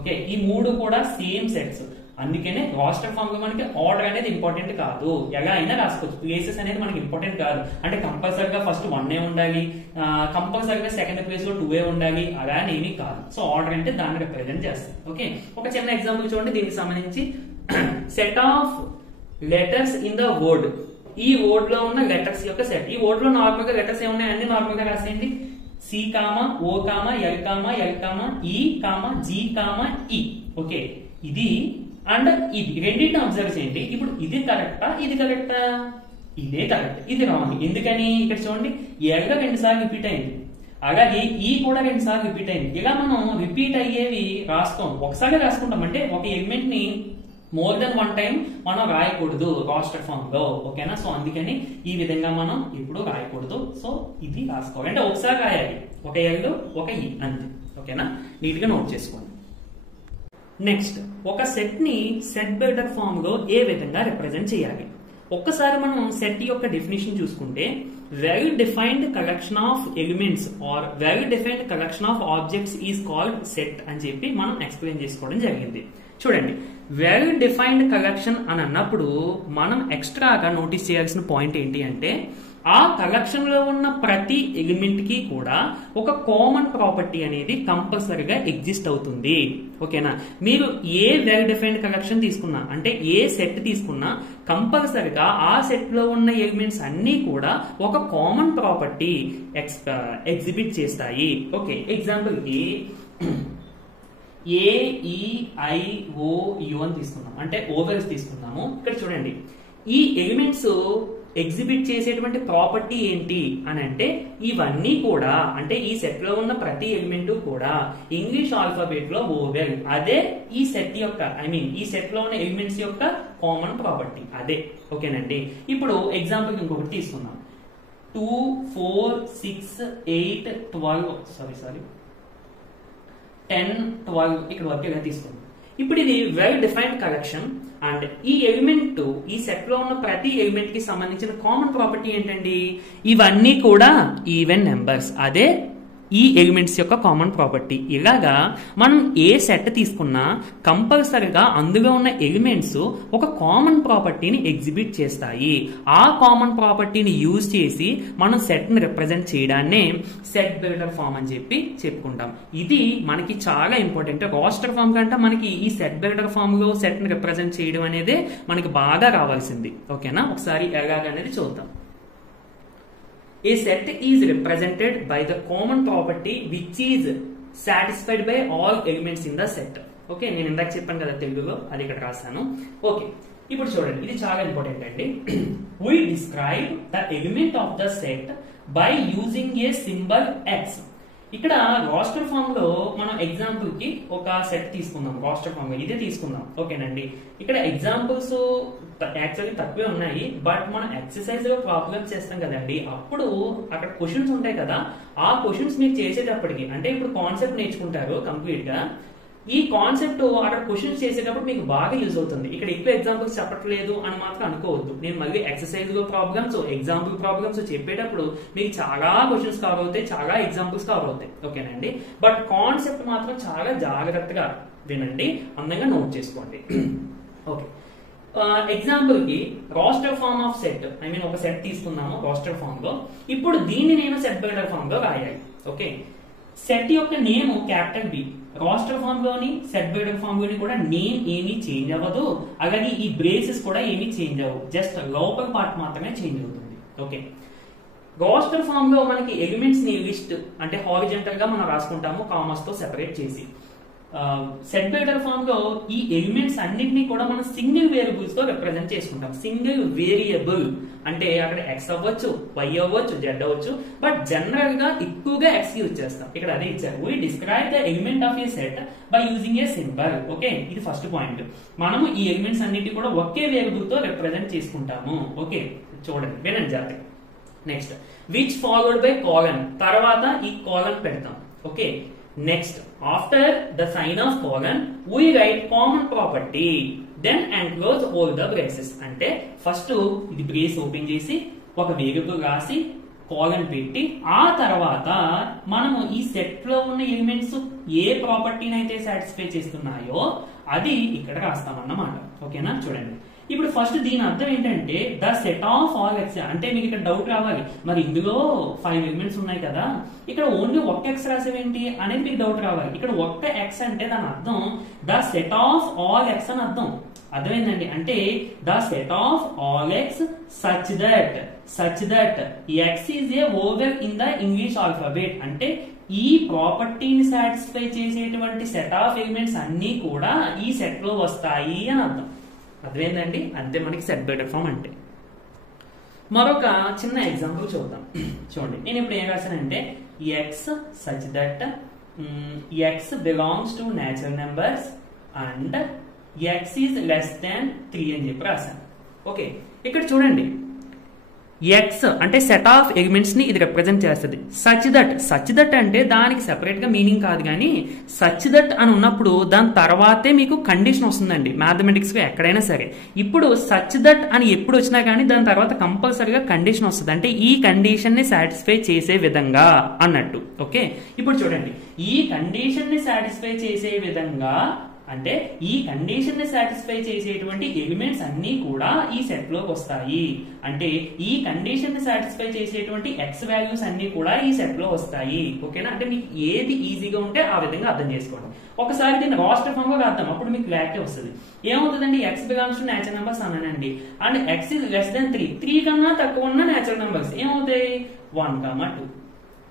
ఓకే, ఈ 3 కూడా సేమ్ సెట్స్. అందుకనే రాస్టర్ ఫామ్ లో మనకి ఆర్డర్ అనేది ఇంపార్టెంట్ కాదు, ఎలా అయినా రాసుకోవచ్చు. ప్లేసెస్ అనేది మనకి ఇంపార్టెంట్ కాదు, అంటే కంపల్సరీగా ఫస్ట్ 1 ఉండాలి, కంపల్సరీగా సెకండ్ ప్లేస్ లో 2 ఉండాలి, అలా ఏమీ కాదు. సో ఆర్డర్ అంటే దాన్ని రిప్రజెంట్ చేస్తుంది. ఓకే, ఒక చిన్న ఎగ్జాంపుల్ చూడండి దీనికి సంబంధించి. Set of letters in the word. ఈ వర్డ్ లో ఉన్న లెటర్స్ యొక్క సెట్. ఈ వర్డ్ లో నార్మల్ గా లెటర్స్ ఏమున్నాయి, అన్ని నార్మల్ గా రాసేయండి. C comma, O comma, L comma, L comma, E comma, G comma, E. Okay, ఇది అండ్ ఇది రెండింటిని అబ్జర్వ్ చేయండి. ఇప్పుడు ఇది కరెక్టా, ఇది కరెక్టా, ఇదే కరెక్ట్, ఇది రాంగ్. ఎందుకని ఇక్కడ చూడండి, ఎల్ 2 సార్లు రిపీట్ అయింది, అలాగే ఈ కూడా 2 సార్లు రిపీట్ అయింది. ఇలా మనం రిపీట్ అయ్యేవి రాసుకోం, ఒకసారి రాసుకుంటాం. అంటే ఒక ఎలిమెంట్ ని మోర్ దెన్ 1 టైం మనం రాయకూడదు రాస్టర్ ఫామ్ లో. ఓకేనా, సో అందుకని ఈ విధంగా మనం ఇప్పుడు రాయకూడదు. సో ఇది రాసుకోవాలి, అంటే ఒకసారి రాయాలి, ఒక ఎల్ ఒక ఈ అంతే. ఓకేనా, నీట్ గా నోట్ చేసుకోండి. నెక్స్ట్, ఒక సెట్ ని సెట్ బిల్డర్ ఫామ్ లో ఏ విధంగా రిప్రజెంట్ చేయాలి. ఒక్కసారి మనం సెట్ యొక్క డెఫినేషన్ చూసుకుంటే, well defined collection of elements or well defined collection of objects is called set అని చెప్పి మనం ఎక్స్ప్లెయిన్ చేసుకోవడం జరిగింది. చూడండి, వెల్ డిఫైన్డ్ కలెక్షన్ అని అన్నప్పుడు మనం ఎక్స్ట్రాగా నోటీస్ చేయాల్సిన పాయింట్ ఏంటి అంటే ఆ కలెక్షన్ లో ఉన్న ప్రతి ఎలిమెంట్ కి కూడా ఒక కామన్ ప్రాపర్టీ అనేది కంపల్సరీగా ఎగ్జిస్ట్ అవుతుంది. ఓకేనా? మీరు ఏ వెల్ డిఫైన్డ్ కలెక్షన్ తీసుకున్నా అంటే ఏ సెట్ తీసుకున్నా కంపల్సరీగా ఆ సెట్ లో ఉన్న ఎలిమెంట్స్ అన్ని కూడా ఒక కామన్ ప్రాపర్టీ ఎగ్జిబిట్ చేస్తాయి. ఓకే, ఎగ్జాంపుల్ కి AEIOU అని తీసుకున్నాం అంటే ఓవెల్స్ తీసుకున్నాము. ఇక్కడ చూడండి, ఈ ఎలిమెంట్స్ ఎగ్జిబిట్ చేసేటువంటి ప్రాపర్టీ ఏంటి అని అంటే ఇవన్నీ కూడా అంటే ఈ సెట్ లో ఉన్న ప్రతి ఎలిమెంట్ కూడా ఇంగ్లీష్ ఆల్ఫాబెట్ లో ఓవెల్. అదే ఈ సెట్ యొక్క ఈ సెట్ లో ఉన్న ఎలిమెంట్స్ యొక్క కామన్ ప్రాపర్టీ అదే. ఓకేనండి, ఇప్పుడు ఎగ్జాంపుల్ ఇంకొకటి తీసుకుందాం. 2 4 6 8 12 10 12 ఇక్కడ వరకు తీసుకుందాం. ఇప్పుడు ఇది వెల్ డిఫైన్డ్ కలెక్షన్ అండ్ ఈ ఎలిమెంట్ ఈ సెట్ లో ఉన్న ప్రతి ఎలిమెంట్ కి సంబంధించిన కామన్ ప్రాపర్టీ ఏంటండి? ఇవన్నీ కూడా ఈవెన్ నెంబర్స్. అదే ఈ ఎలిమెంట్స్ యొక్క కామన్ ప్రాపర్టీ. ఇలాగా మనం ఏ సెట్ తీసుకున్నా కంపల్సరిగా అందులో ఉన్న ఎలిమెంట్స్ ఒక కామన్ ప్రాపర్టీని ఎగ్జిబిట్ చేస్తాయి. ఆ కామన్ ప్రాపర్టీని యూజ్ చేసి మనం సెట్ ని రిప్రజెంట్ చేయడాన్నే సెట్ బిల్డర్ ఫామ్ అని చెప్పి చెప్పుకుంటాం. ఇది మనకి చాలా ఇంపార్టెంట్. రాస్టర్ ఫామ్ కంటే మనకి ఈ సెట్ బిల్డర్ ఫామ్ లో సెట్ ని రిప్రజెంట్ చేయడం అనేది మనకి బాగా రావాల్సింది. ఓకేనా? ఒకసారి ఎలాగనేది చూద్దాం. A set is represented by the common property which is satisfied by all elements in the set. Okay, నేను ఇందాక చెప్పాను కదా తెలుగులో, అది ఇక్కడ రాశాను. ఓకే, ఇప్పుడు చూడండి, ఇది చాలా ఇంపార్టెంట్ అండి. We describe the element of the set by using a symbol X. ఇక్కడ రాస్టర్ ఫామ్ లో మనం ఎగ్జాంపుల్ కి ఒక సెట్ తీసుకుందాం. రాస్టర్ ఫామ్ లో ఇదే తీసుకుందాం. ఓకేనండి, ఇక్కడ ఎగ్జాంపుల్స్ యాక్చువల్లీ తక్కువే ఉన్నాయి. బట్ మనం ఎక్సర్సైజ్ లో ప్రాబ్లమ్స్ చేస్తాం కదండి, అప్పుడు అక్కడ క్వశ్చన్స్ ఉంటాయి కదా, ఆ క్వశ్చన్స్ మీరు చేసేటప్పటికి అంటే ఇప్పుడు కాన్సెప్ట్ నేర్చుకుంటారు కంప్లీట్ గా. ఈ కాన్సెప్ట్ అక్కడ క్వశ్చన్స్ చేసేటప్పుడు మీకు బాగా యూజ్ అవుతుంది. ఇక్కడ ఎక్కువ ఎగ్జాంపుల్స్ చెప్పట్లేదు అని మాత్రం అనుకోవద్దు. నేను మళ్ళీ ఎక్సర్సైజ్ లో ప్రాబ్లమ్స్, ఎగ్జాంపుల్ ప్రాబ్లమ్స్ చెప్పేటప్పుడు మీకు చాలా క్వశ్చన్స్ కవర్ అవుతాయి, చాలా ఎగ్జాంపుల్స్ కవర్ అవుతాయి. ఓకేనండి, బట్ కాన్సెప్ట్ మాత్రం చాలా జాగ్రత్తగా వినండి, అందంగా నోట్ చేసుకోండి. ఓకే, ఎగ్జాంపుల్ కి రాస్టర్ ఫామ్ ఆఫ్ సెట్ ఒక సెట్ తీసుకున్నాము రాస్టర్ ఫామ్ లో. ఇప్పుడు దీన్ని నేను సెట్ బిల్డర్ ఫామ్ లో రాయాలి. ఓకే, సెట్ యొక్క name capital B. Roster form లోని సెట్ బిల్డర్ ఫామ్ లోని కూడా నేమ్ ఏమీ చేంజ్ అవ్వదు, అలాగే ఈ బ్రేసెస్ కూడా ఏమీ చేంజ్ అవ్వవు, జస్ట్ లోపల పార్ట్ మాత్రమే చేంజ్ అవుతుంది. ఓకే, రాస్టర్ ఫామ్ లో మనకి ఎలిమెంట్స్ ని లిస్ట్ అంటే హారిజంటల్ గా మనం రాసుకుంటాము కామర్స్ తో సెపరేట్ చేసి. సెట్ బిల్డర్ ఫామ్ లో ఈ ఎలిమెంట్స్ అన్నిటినీ కూడా మనం సింగిల్ వేరియబుల్స్ తో రిప్రజెంట్ చేసుకుంటాం. సింగిల్ వేరియబుల్ అంటే అక్కడ ఎక్స్ అవ్వచ్చు, వై అవ్వచ్చు, జెడ్ అవ్వచ్చు, బట్ జనరల్ గా ఎక్కువగా ఎక్స్ యూజ్ చేస్తాం. ఇక్కడ అదే ఇచ్చారు. We describe the element of A set by using a symbol. Okay, ఇది ఫస్ట్ పాయింట్. మనము ఈ ఎలిమెంట్స్ అన్నిటి కూడా ఒకే వేరియబుల్ తో రిప్రజెంట్ చేసుకుంటాము. ఓకే, చూడండి, వినండి జాగ్రత్తగా. Next, which followed by colon. తర్వాత ఈ కాలన్ పెడతాం. Okay, next after the sign of colon we write common property then enclose all the braces. అంటే ఫస్ట్ ఇది బ్రేస్ ఓపెన్ చేసి ఒక వేరియబుల్ రాసి కాలన్ పెట్టి ఆ తర్వాత మనము ఈ సెట్ లో ఉన్న ఎలిమెంట్స్ ఏ ప్రాపర్టీని అయితే సాటిస్ఫై చేస్తున్నాయో అది ఇక్కడ రాస్తామన్నమాట. ఓకేనా? చూడండి, ఇప్పుడు ఫస్ట్ దీని అర్థం ఏంటంటే the set of all X. అంటే మీకు ఇక్కడ డౌట్ రావాలి, మరి ఇందులో 5 ఎలిమెంట్స్ ఉన్నాయి కదా, ఇక్కడ ఓన్లీ ఒక్క ఎక్స్ రాసేవేంటి అనేది మీకు డౌట్ రావాలి. ఇక్కడ ఒక్క ఎక్స్ అంటే దాని అర్థం the set of all x అని అర్థం. అర్థమైందండి? అంటే the set of all x such that x is a vowel in the English alphabet. అంటే ఈ ప్రాపర్టీని సాటిస్ఫై చేసేటువంటి సెట్ ఆఫ్ ఎలిమెంట్స్ అన్ని కూడా ఈ సెట్ లో వస్తాయి అని అర్థం. అర్థమైందండి? అంతే మనకి సెట్ బిల్డర్ ఫామ్ అంటే. మరొక చిన్న ఎగ్జాంపుల్ చూద్దాం. చూడండి, నేను ఇప్పుడు ఏం రాశానంటే x such that x belongs to natural numbers and x is less than 3 అని చెప్పి రాశాను. ఓకే, ఇక్కడ చూడండి, ఎక్స్ అంటే సెట్ ఆఫ్ ఎలిమెంట్స్ ని ఇది రిప్రజెంట్ చేస్తుంది. సచ్ దట్ అంటే దానికి సెపరేట్ గా మీనింగ్ కాదు, కానీ సచ్ దట్ అని ఉన్నప్పుడు దాని తర్వాతే మీకు కండిషన్ వస్తుందండి మ్యాథమెటిక్స్ లో ఎక్కడైనా సరే. ఇప్పుడు సచ్ దట్ అని ఎప్పుడు వచ్చినా కానీ దాని తర్వాత కంపల్సరీగా కండిషన్ వస్తుంది, అంటే ఈ కండిషన్ ని సాటిస్ఫై చేసే విధంగా అన్నట్టు. ఓకే, ఇప్పుడు చూడండి, ఈ కండిషన్ ని సాటిస్ఫై చేసే విధంగా అంటే ఈ కండిషన్ ని సాటిస్ఫై చేసేటువంటి ఎలిమెంట్స్ అన్ని కూడా ఈ సెట్ లోకి వస్తాయి. అంటే ఈ కండిషన్ ని సాటిస్ఫై చేసేటువంటి ఎక్స్ వాల్యూస్ అన్ని కూడా ఈ సెట్ లో వస్తాయి. ఓకేనా? అంటే మీకు ఏది ఈజీగా ఉంటే ఆ విధంగా అర్థం చేసుకోండి. ఒకసారి దీన్ని రాస్టర్ ఫామ్ గా రాద్దాం, అప్పుడు మీకు క్లారిటీ వస్తుంది. ఏమవుతుందండి, x belongs to natural numbers అన్నానండి, and x is less than 3 కన్నా తక్కువ ఉన్న నేచురల్ నెంబర్స్ ఏమవుతాయి, 1, 2.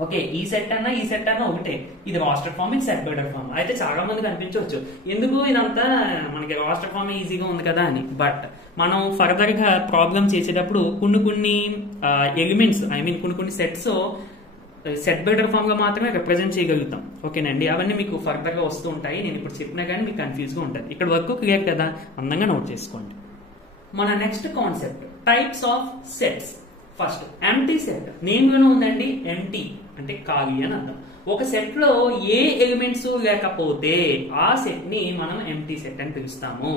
ఓకే, ఈ సెట్ అన్నా ఈ సెట్ అన్నా ఒకటే. ఇది రాస్టర్ ఫామ్, ఇది సెట్ బైడర్ ఫామ్. అయితే చాలా మందికి అనిపించవచ్చు ఎందుకు ఇదంతా మనకి రాస్టర్ ఫామ్ ఈజీగా ఉంది కదా అని. బట్ మనం ఫర్దర్ గా ప్రాబ్లం చేసేటప్పుడు కొన్ని ఎలిమెంట్స్ కొన్ని సెట్స్ సెట్ బైడర్ ఫామ్ గా మాత్రమే రిప్రజెంట్ చేయగలుగుతాం. ఓకేనండి, అవన్నీ మీకు ఫర్దర్ గా వస్తూ ఉంటాయి. నేను ఇప్పుడు చెప్పినా కానీ మీకు కన్ఫ్యూజ్ గా ఉంటుంది. ఇక్కడ వరకు క్లియర్ కదా, అందంగా నోట్ చేసుకోండి. మన next concept types of sets. First empty set. Name లోనే ఉందండి ఎంటీ అంటే ఖాళీ అని అర్థం. ఒక సెట్ లో ఏ ఎలిమెంట్స్ లేకపోతే ఆ సెట్ ని మనం ఎంటీ సెట్ అని పిలుస్తాము.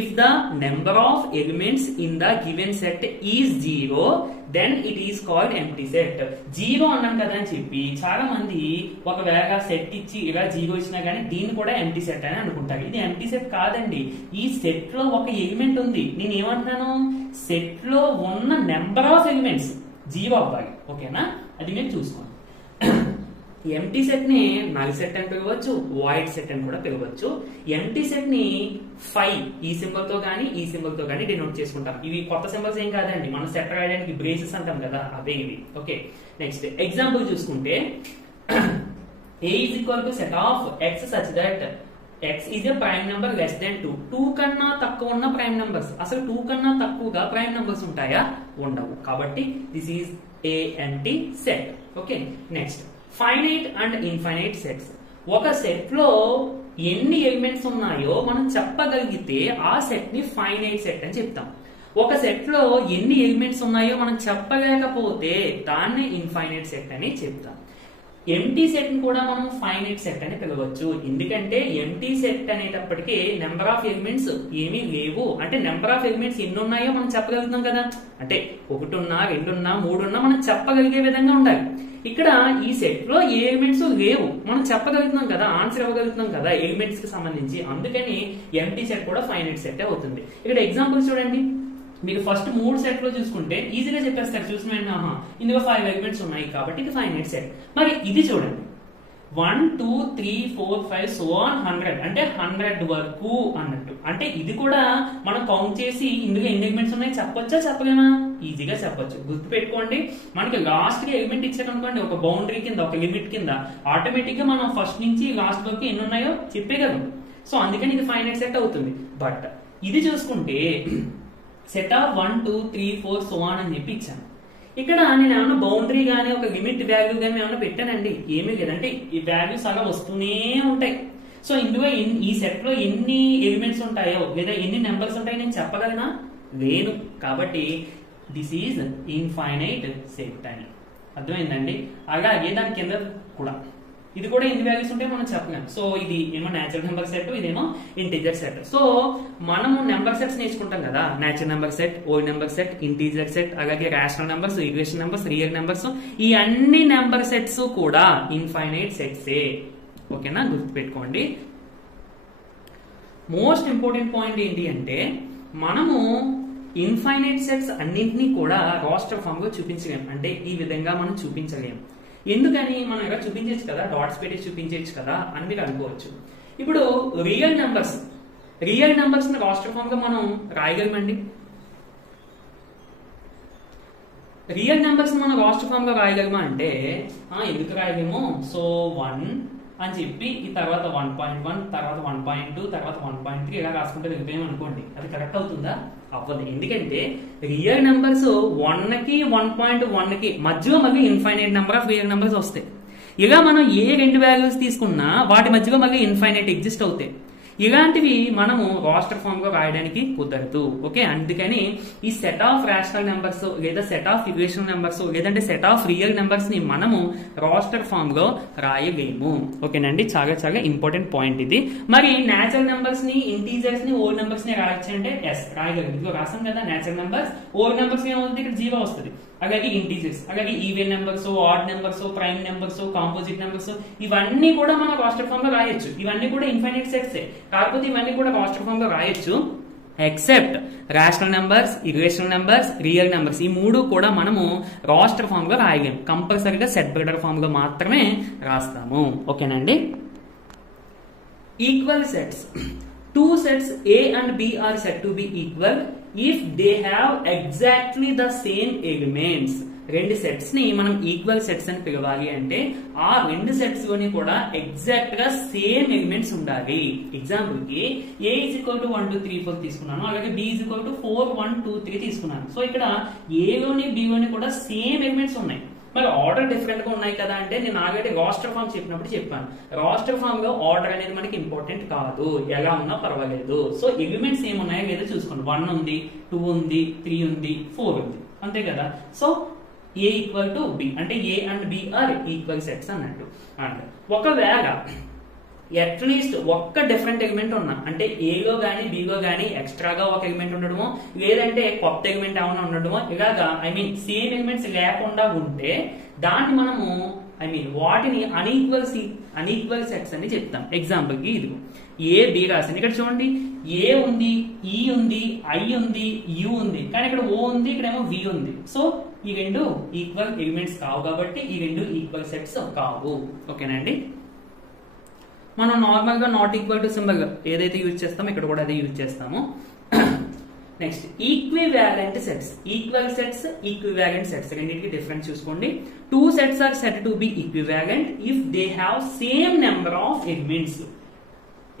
If the number of elements in the given set is 0 then it is called empty set. 0 అన్నాం కదా అని చెప్పి చాలా మంది ఒకవేళ సెట్ ఇచ్చి ఇలా 0 ఇచ్చినా గానీ దీన్ని కూడా ఎంటీ సెట్ అని అనుకుంటారు. ఇది ఎంటీ సెట్ కాదండి. ఈ సెట్ లో ఒక ఎలిమెంట్ ఉంది. నేను ఏమంటున్నాను, సెట్ లో ఉన్న నెంబర్ ఆఫ్ ఎలిమెంట్స్ 0 అవ్వాలి. ఓకేనా, అది మీరు చూసుకోండి. ఎంటీ సెట్ ని నల్ సెట్ అని పిలవచ్చు, వాయిడ్ సెట్ అని కూడా పిలవచ్చు. ఎంటీ సెట్ ని 5 ఈ సింబల్ తో గానీ ఈ సింబల్ తో గానీ డినోట్ చేసుకుంటాం. ఇవి కొత్త సింబల్స్ ఏం కాదండి, మనం సెట్ రాయడానికి బ్రేసెస్ అంటాం కదా, అవే ఇవి. ఓకే, నెక్స్ట్ ఎగ్జాంపుల్ చూసుకుంటే A is equal to set of x such that x is a prime number less than 2. 2 కన్నా తక్కువ ఉన్న ప్రైమ్ నంబర్స్. అసలు 2 కన్నా తక్కువగా ప్రైమ్ నంబర్స్ ఉంటాయా? ఉండవు. కాబట్టి this is a empty set. Okay, next finite and infinite sets. ఒక సెట్ లో ఎన్ని ఎలిమెంట్స్ ఉన్నాయో మనం చెప్పగలిగితే ఆ సెట్ ని ఫైనైట్ సెట్ అని చెప్తాం. ఒక సెట్ లో ఎన్ని ఎలిమెంట్స్ ఉన్నాయో మనం చెప్పలేకపోతే దాన్ని ఇన్ఫైనైట్ సెట్ అని చెప్తాం. ఎంటీ సెట్ ని కూడా మనం ఫైనైట్ సెట్ అని పిలవచ్చు. ఎందుకంటే ఎంటీ సెట్ అనేటప్పటికీ నెంబర్ ఆఫ్ ఎలిమెంట్స్ ఏమీ లేవు. అంటే నెంబర్ ఆఫ్ ఎలిమెంట్స్ ఎన్ని ఉన్నాయో మనం చెప్పగలుగుతాం కదా. అంటే 1 ఉన్నా 2 ఉన్నా 3 ఉన్నా మనం చెప్పగలిగే విధంగా ఉండాలి. ఇక్కడ ఈ సెట్ లో ఏ ఎలిమెంట్స్ లేవు, మనం చెప్పగలుగుతున్నాం కదా, ఆన్సర్ ఇవ్వగలుగుతున్నాం కదా ఎలిమెంట్స్ కి సంబంధించి. అందుకని ఎంటీ సెట్ కూడా ఫైనైట్ సెట్ అవుతుంది. ఇక్కడ ఎగ్జాంపుల్ చూడండి. మీకు ఫస్ట్ 3 సెట్ లో చూసుకుంటే ఈజీగా చెప్పేస్తారు. చూసిన వెంటనే ఇందులో 5 ఎలిమెంట్స్ ఉన్నాయి కాబట్టి ఇది ఫైనైట్ సెట్. మరి ఇది చూడండి, 1 2 3 4 5 so on 100 అంటే 100 వరకు అన్నట్టు. అంటే ఇది కూడా మనం కౌంట్ చేసి ఇందులో ఎన్ని ఎలిమెంట్స్ ఉన్నాయి చెప్పొచ్చా చెప్పలేమా? ఈజీగా చెప్పొచ్చు. గుర్తు పెట్టుకోండి, మనకి లాస్ట్ కి ఎలిమెంట్ ఇచ్చారు అనుకోండి, ఒక బౌండరీ కింద ఒక లిమిట్ కింద ఆటోమేటిక్ గా మనం ఫస్ట్ నుంచి లాస్ట్ వరకు ఎన్ని ఉన్నాయో చెప్పేయగలం. సో అందుకని ఇది ఫైనైట్ సెట్ అవుతుంది. బట్ ఇది చూసుకుంటే సెట్ ఆఫ్ 1 2 3 4 so on అని చెప్పి ఇచ్చాను. ఇక్కడ నేను ఏమన్నా బౌండరీ గానీ ఒక లిమిట్ వాల్యూ గానీ ఏమన్నా పెట్టానండి? ఏమీ లేదంటే ఈ వాల్యూస్ అలా వస్తూనే ఉంటాయి. సో ఇందులో ఈ సెట్ లో ఎన్ని ఎలిమెంట్స్ ఉంటాయో లేదా ఎన్ని నెంబర్స్ ఉంటాయో నేను చెప్పగలనా? లేను. కాబట్టి దిస్ ఈజ్ ఇన్ఫైనైట్ సెట్ అని అర్థమైందండి. అలాగే దాని కింద కూడా ఇది కూడా ఎన్ని వాల్యూస్ ఉంటాయో మనం చెప్పలేం. సో ఇది ఏమో నేచురల్ నెంబర్ సెట్, ఇదేమో ఇంటీజర్ సెట్. సో మనము నెంబర్ సెట్స్ నేర్చుకుంటాం కదా, natural number set, whole number set, integer set, అలాగే rational numbers, equation numbers, real numbers, ఈ అన్ని నెంబర్ సెట్స్ కూడా ఇన్ఫైనైట్ సెట్సే. ఓకేనా, గుర్తుపెట్టుకోండి. మోస్ట్ ఇంపార్టెంట్ పాయింట్ ఏంటి అంటే మనము ఇన్ఫైనైట్ సెట్స్ అన్నింటినీ కూడా రాస్టర్ ఫామ్ లో చూపించలేం. అంటే ఈ విధంగా మనం చూపించలేం. ఎందుకని? మనం ఇలా చూపించచ్చు కదా, డాట్స్ పెట్టి చూపించచ్చు కదా అని మీరు అనుకోవచ్చు. ఇప్పుడు రియల్ నెంబర్స్ ని రాస్టర్ ఫామ్ గా మనం రాయగలమండి. రియల్ నెంబర్స్ మనం రాస్టర్ ఫామ్ గా రాయగలమా అంటే ఎందుకు రాయలేము. సో 1 అని చెప్పి ఈ తర్వాత 1.1 తర్వాత 1.2 తర్వాత 1.3 ఇలా రాసుకుంటే వెళ్ళిపోయాం అనుకోండి, అది కరెక్ట్ అవుతుందా? అవ్వదు. ఎందుకంటే రియల్ నెంబర్స్ 1 కి 1.1 కి మధ్యలో మళ్ళీ infinite number of real numbers వస్తాయి. ఇలా మనం ఏ 2 వాల్యూస్ తీసుకున్నా వాటి మధ్యలో మళ్ళీ ఇన్ఫైనైట్ ఎగ్జిస్ట్ అవుతాయి. ఇలాంటివి మనము రాస్టర్ ఫామ్ లో రాయడానికి కుదరదు. ఓకే, అందుకని ఈ సెట్ ఆఫ్ రేషనల్ నెంబర్స్ లేదా సెట్ ఆఫ్ ఈక్వేషనల్ నెంబర్స్ లేదంటే సెట్ ఆఫ్ రియల్ నెంబర్స్ ని మనము రాస్టర్ ఫామ్ లో రాయలేము. ఓకేనండి, చాలా చాలా ఇంపార్టెంట్ పాయింట్ ఇది. మరి నేచురల్ నెంబర్స్ ని, ఇంటీజర్స్ ని, హోల్ నెంబర్స్ ని రాయొచ్చు అంటే ఎస్ రాయగలరు. ఇందులో రాసాం కదా నేచురల్ నెంబర్స్, హోల్ నెంబర్స్ ఏమవుతుంది, ఇక్కడ 0 వస్తుంది. అలాగే ఇంటీజర్స్, అలాగే even numbers, odd numbers, prime numbers, composite numbers, ఇవన్నీ కూడా మనం రాస్టర్ ఫామ్ లో రాయొచ్చు. ఇవన్నీ కూడా ఇన్ఫైనైట్ సెట్సే, కాకపోతే ఇవన్నీ కూడా రాస్టర్ ఫామ్ లో రాయొచ్చు except rational numbers, irrational numbers, real numbers. ఈ మూడు కూడా మనము రాస్టర్ ఫామ్ లో రాయలేం, కంపల్సరీగా సెట్ బిల్డర్ ఫామ్ లో మాత్రమే రాస్తాము. ఓకేనండి. Equal sets. Two sets A and B are said to be equal if they have exactly the same elements. రెండు సెట్స్ ని మనం ఈక్వల్ సెట్స్ అని పిలవాలి అంటే ఆ రెండు సెట్స్ లోని కూడా ఎగ్జాక్ట్ గా సేమ్ ఎలిమెంట్స్ ఉండాలి. ఎగ్జాంపుల్ కి A is equal to 1 2 3 4 తీసుకున్నాను, అలాగే B is equal to 4 1 2 3 తీసుకున్నాను. సో ఇక్కడ A లోని B లోని కూడా సేమ్ ఎలిమెంట్స్ ఉన్నాయి. మరి ఆర్డర్ డిఫరెంట్ గా ఉన్నాయి కదా అంటే నేను ఆల్రెడీ రాస్టర్ ఫామ్ చెప్పినప్పుడు చెప్పాను, రాస్టర్ ఫామ్ లో ఆర్డర్ అనేది మనకి ఇంపార్టెంట్ కాదు, ఎలా ఉన్నా పర్వాలేదు. సో ఎలిమెంట్స్ ఏమున్నాయో లేదో చూసుకోండి. 1 ఉంది, 2 ఉంది, 3 ఉంది, 4 ఉంది, అంతే కదా. So A equal to B అంటే A and B are equal sets అన్నట్టు. అండ్ ఒకవేళ అట్లీస్ట్ ఒక్క డిఫరెంట్ ఎలిమెంట్ ఉన్నా అంటే ఏలో గానీ బిలో గానీ ఎక్స్ట్రాగా ఒక ఎలిమెంట్ ఉండడమో లేదంటే కొత్త ఎలిమెంట్ ఏమైనా ఉండడమో ఇలాగా సేమ్ ఎలిమెంట్స్ లేకుండా ఉంటే దాన్ని మనము వాటిని అన్ఈక్వల్ సెట్స్ అని చెప్తాం. ఎగ్జాంపుల్ కి ఇది ఏ బి రాసింది, ఇక్కడ చూడండి ఏ ఉంది, ఈ ఉంది, ఐ ఉంది, యు ఉంది, కానీ ఇక్కడ ఓ ఉంది, ఇక్కడేమో వి ఉంది. సో ఈ రెండు ఈక్వల్ ఎలిమెంట్స్ కావు కాబట్టి ఈ రెండు ఈక్వల్ సెట్స్ కావు. ఓకేనండి. మనం నార్మల్ గా నాట్ ఈక్వల్ టు సింబల్ ఏదైతే యూజ్ చేస్తామో ఇక్కడ కూడా అదే యూజ్ చేస్తాము. Next equivalent sets. Equal sets, equivalent sets రెండింటికి డిఫరెన్స్ చూసుకోండి. Two sets are set to be equivalent if they have same number of elements.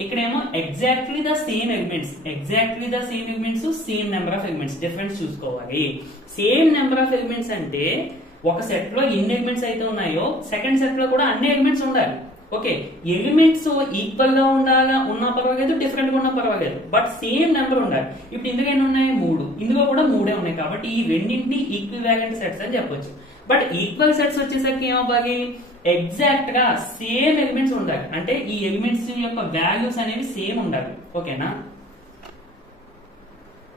ఇక్కడేమో exactly the same elements, same number of elements. Difference చూసుకోవాలి. Same number of elements అంటే ఒక set లో ఎన్ని elements అయితే ఉన్నాయో సెకండ్ సెట్ లో కూడా అన్ని ఎలిమెంట్స్ ఉండాలి. ఓకే, ఎలిమెంట్స్ ఈక్వల్ గా ఉన్నా పర్వాలేదు, డిఫరెంట్ గా ఉన్నా పర్వాలేదు, బట్ సేమ్ నెంబర్ ఉండాలి. ఇప్పుడు ఇందులో ఎన్ని ఉన్నాయి? 3. ఇందులో కూడా 3 ఉన్నాయి కాబట్టి ఈ రెండింటిని ఈక్వివాలెంట్ సెట్స్ అని చెప్పొచ్చు. బట్ ఈక్వల్ సెట్స్ వచ్చేసరికి ఏమవ్వాలి? ఎగ్జాక్ట్ గా సేమ్ ఎలిమెంట్స్ ఉండాలి, అంటే ఈ ఎలిమెంట్స్ యొక్క వాల్యూస్ అనేవి సేమ్ ఉండాలి. ఓకేనా.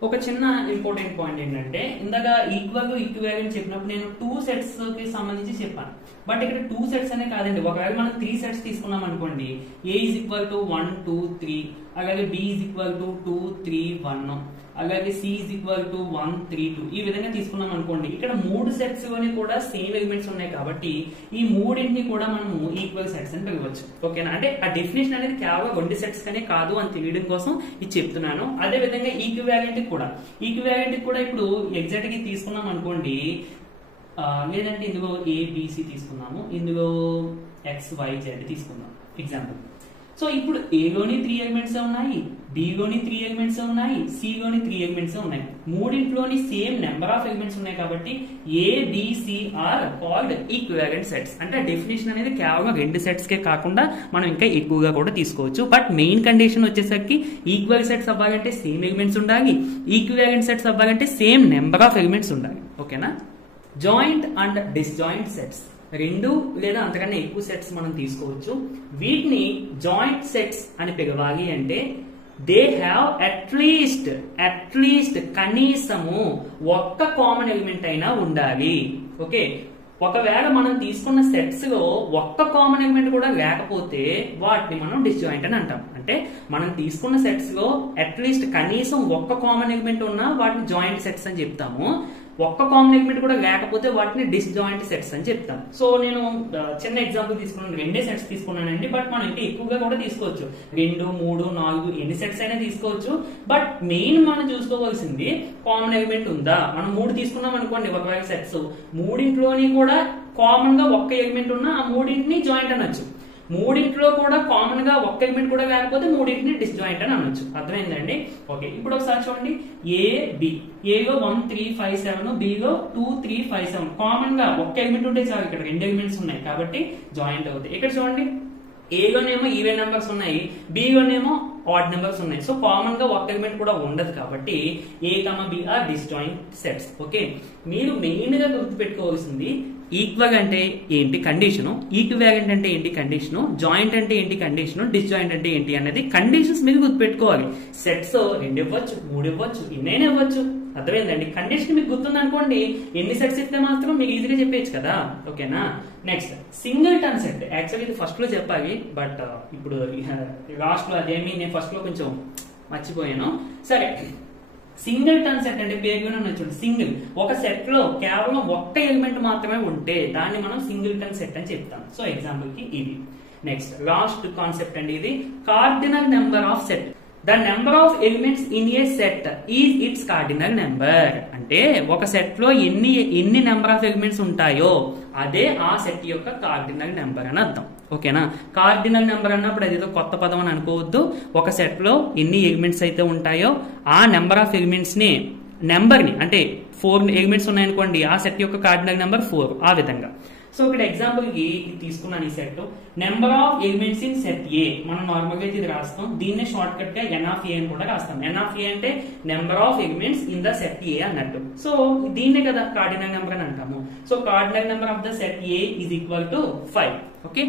ఒక చిన్న ఇంపార్టెంట్ పాయింట్ ఏంటంటే ఇందాక ఈక్వల్ ఈక్వివాలెంట్ చెప్పినప్పుడు నేను 2 సెట్స్ కి సంబంధించి చెప్పాను. బట్ ఇక్కడ 2 సెట్స్ అనే కాదండి, ఒకవేళ మనం 3 సెట్స్ తీసుకున్నాం అనుకోండి, A is equal to 1 2 3, అలాగే B is equal to 2 3 1, అలాగే C is equal to 1 3 2. ఈ విధంగా తీసుకున్నాం అనుకోండి, ఇక్కడ 3 సెట్స్ లోని కూడా సేమ్ ఎలిమెంట్స్ ఉన్నాయి కాబట్టి ఈ మూడింటిని కూడా మనము ఈక్వల్ సెట్స్ అని పిలవచ్చు. ఓకేనా. అంటే ఆ డెఫినేషన్ అనేది కేవలం 2 సెట్స్ కనే కాదు అని తెలియడం కోసం ఇది చెప్తున్నాను. అదే విధంగా ఈక్వివాలెంట్ కూడా ఇప్పుడు ఎగ్జాక్ట్ గా తీసుకున్నాం అనుకోండి, లేదంటే ఇందులో ఏబిసి తీసుకున్నాము, ఇందులో XYZ తీసుకుందాం ఎగ్జాంపుల్. సో ఇప్పుడు A లోని 3 ఎలిమెంట్స్ ఉన్నాయి, B లోని 3 ఎలిమెంట్స్ ఉన్నాయి, C లోని 3 ఎలిమెంట్స్ ఉన్నాయి. మూడింట్లోని సేమ్ నెంబర్ ఆఫ్ ఎలిమెంట్స్ ఉన్నాయి కాబట్టి ABC are called equivalent sets. అంటే డెఫినేషన్ అనేది కేవలం 2 సెట్స్ కే కాకుండా మనం ఇంకా ఎక్కువగా కూడా తీసుకోవచ్చు. బట్ మెయిన్ కండిషన్ వచ్చేసరికి ఈక్వల్ సెట్స్ అవ్వాలంటే సేమ్ ఎలిమెంట్స్ ఉండాలి, ఈక్వివాలెంట్ సెట్స్ అవ్వాలంటే సేమ్ నెంబర్ ఆఫ్ ఎలిమెంట్స్ ఉండాలి. ఓకేనా. Joint and disjoint sets. 2 లేదా అంతకన్నా ఎక్కువ సెట్స్ మనం తీసుకోవచ్చు. వీటిని జాయింట్ సెట్స్ అని పిలవాలి అంటే దే హ్యావ్ అట్లీస్ట్ కనీసము ఒక్క కామన్ ఎలిమెంట్ అయినా ఉండాలి. ఓకే, ఒకవేళ మనం తీసుకున్న సెట్స్ లో ఒక్క కామన్ ఎలిమెంట్ కూడా లేకపోతే వాటిని మనం డిస్జాయింట్ అని అంటాం. అంటే మనం తీసుకున్న సెట్స్ లో అట్లీస్ట్ కనీసం ఒక్క కామన్ ఎలిమెంట్ ఉన్నా వాటిని జాయింట్ సెట్స్ అని చెప్తాము. ఒక్క కామన్ ఎలిమెంట్ కూడా లేకపోతే వాటిని డిస్జాయింట్ సెట్స్ అని చెప్తాం. సో నేను చిన్న ఎగ్జాంపుల్ తీసుకున్నాను, 2 సెట్స్ తీసుకున్నానండి. బట్ మనం ఇంకా ఎక్కువగా కూడా తీసుకోవచ్చు, 2 3 4 ఎన్ని సెట్స్ అయినా తీసుకోవచ్చు. బట్ మెయిన్ మనం చూసుకోవాల్సింది కామన్ ఎలిమెంట్ ఉందా. మనం 3 తీసుకున్నాం అనుకోండి ఒకవేళ సెట్స్, మూడింట్లోని కూడా కామన్ గా ఒక్క ఎలిమెంట్ ఉన్నా ఆ మూడింటిని జాయింట్ అనొచ్చు. మూడింట్లో కూడా కామన్ గా ఒక్క ఎలిమెంట్ కూడా లేకపోతే మూడింటిని డిస్జాయింట్ అని అనొచ్చు. అర్థమైందండి. ఓకే, ఇప్పుడు ఒకసారి చూడండి, ఏలో 1 3 5 7, బిలో 2 3 5 7. కామన్ గా ఒక్క ఎలిమెంట్ ఉంటే చాలు, ఇక్కడ 2 ఎలిమెంట్స్ ఉన్నాయి కాబట్టి జాయింట్ అవుతాయి. ఇక్కడ చూడండి, ఏలోనేమో ఈవెన్ నెంబర్స్ ఉన్నాయి, బిలోనేమో ఆడ్ నెంబర్స్ ఉన్నాయి. సో కామన్ గా ఒక్క ఎలిమెంట్ కూడా ఉండదు కాబట్టి A, B are disjoint sets. Okay, మీరు మెయిన్ గా గుర్తుపెట్టుకోవాల్సింది ఈక్వల్ అంటే ఏంటి కండిషను, ఈక్వివాలెంట్ అంటే ఏంటి కండిషను, జాయింట్ అంటే ఏంటి కండిషను, డిస్జాయింట్ అంటే ఏంటి అనేది కండిషన్స్ మీరు గుర్తుపెట్టుకోవాలి. సెట్స్ 2 ఇవ్వచ్చు, 3 ఇవ్వచ్చు, ఎన్నైనా ఇవ్వచ్చు. అర్థమైందండి. కండిషన్ మీకు గుర్తుంది అనుకోండి, ఎన్ని సెట్స్ ఇస్తే మాత్రం మీకు ఈజీగా చెప్పేయచ్చు కదా. ఓకేనా. Next singleton set. యాక్చువల్లీ ఇది ఫస్ట్ లో చెప్పాలి, బట్ ఇప్పుడు లాస్ట్ లో అదేమి నేను ఫస్ట్ లో కొంచెం మర్చిపోయాను. సరే, సింగిల్టన్ సెట్ అంటే పేరులోనే చూడండి, సింగిల్. ఒక సెట్ లో కేవలం ఒక్క ఎలిమెంట్ మాత్రమే ఉంటే దాన్ని మనం సింగిల్టన్ సెట్ అని చెప్తాం. సో ఎగ్జాంపుల్ కి ఇది. నెక్స్ట్ లాస్ట్ కాన్సెప్ట్ అండి, ఇది cardinal number of set. The number of elements in a set is it's cardinal number. అంటే ఒక సెట్ లో ఎన్ని నెంబర్ ఆఫ్ ఎలిమెంట్స్ ఉంటాయో అదే ఆ సెట్ యొక్క కార్డినల్ నెంబర్ అని అర్థం. ఓకేనా. కార్డినల్ నెంబర్ అన్నప్పుడు అదేదో కొత్త పదం అని అనుకోవద్దు. ఒక సెట్ లో ఎన్ని ఎలిమెంట్స్ అయితే ఉంటాయో ఆ నెంబర్ ఆఫ్ ఎలిమెంట్స్ ని అంటే 4 ఎలిమెంట్స్ ఉన్నాయనుకోండి, ఆ సెట్ యొక్క కార్డినల్ నెంబర్ 4. ఆ విధంగా. సో ఇక్కడ ఎగ్జాంపుల్ కి తీసుకున్నాను ఈ set. Number of elements in set A. మనం నార్మల్ గా ఇది రాస్తాం, దీన్నే షార్ట్ కట్ గా ఎన్ ఆఫ్ ఏ అని కూడా రాస్తాం. ఎన్ ఆఫ్ ఏ అంటే number of elements in the set A అన్నట్టు. సో దీన్నే కదా కార్డినల్ నెంబర్ అని అంటాము. So cardinal number of the set A is equal to 5. Okay.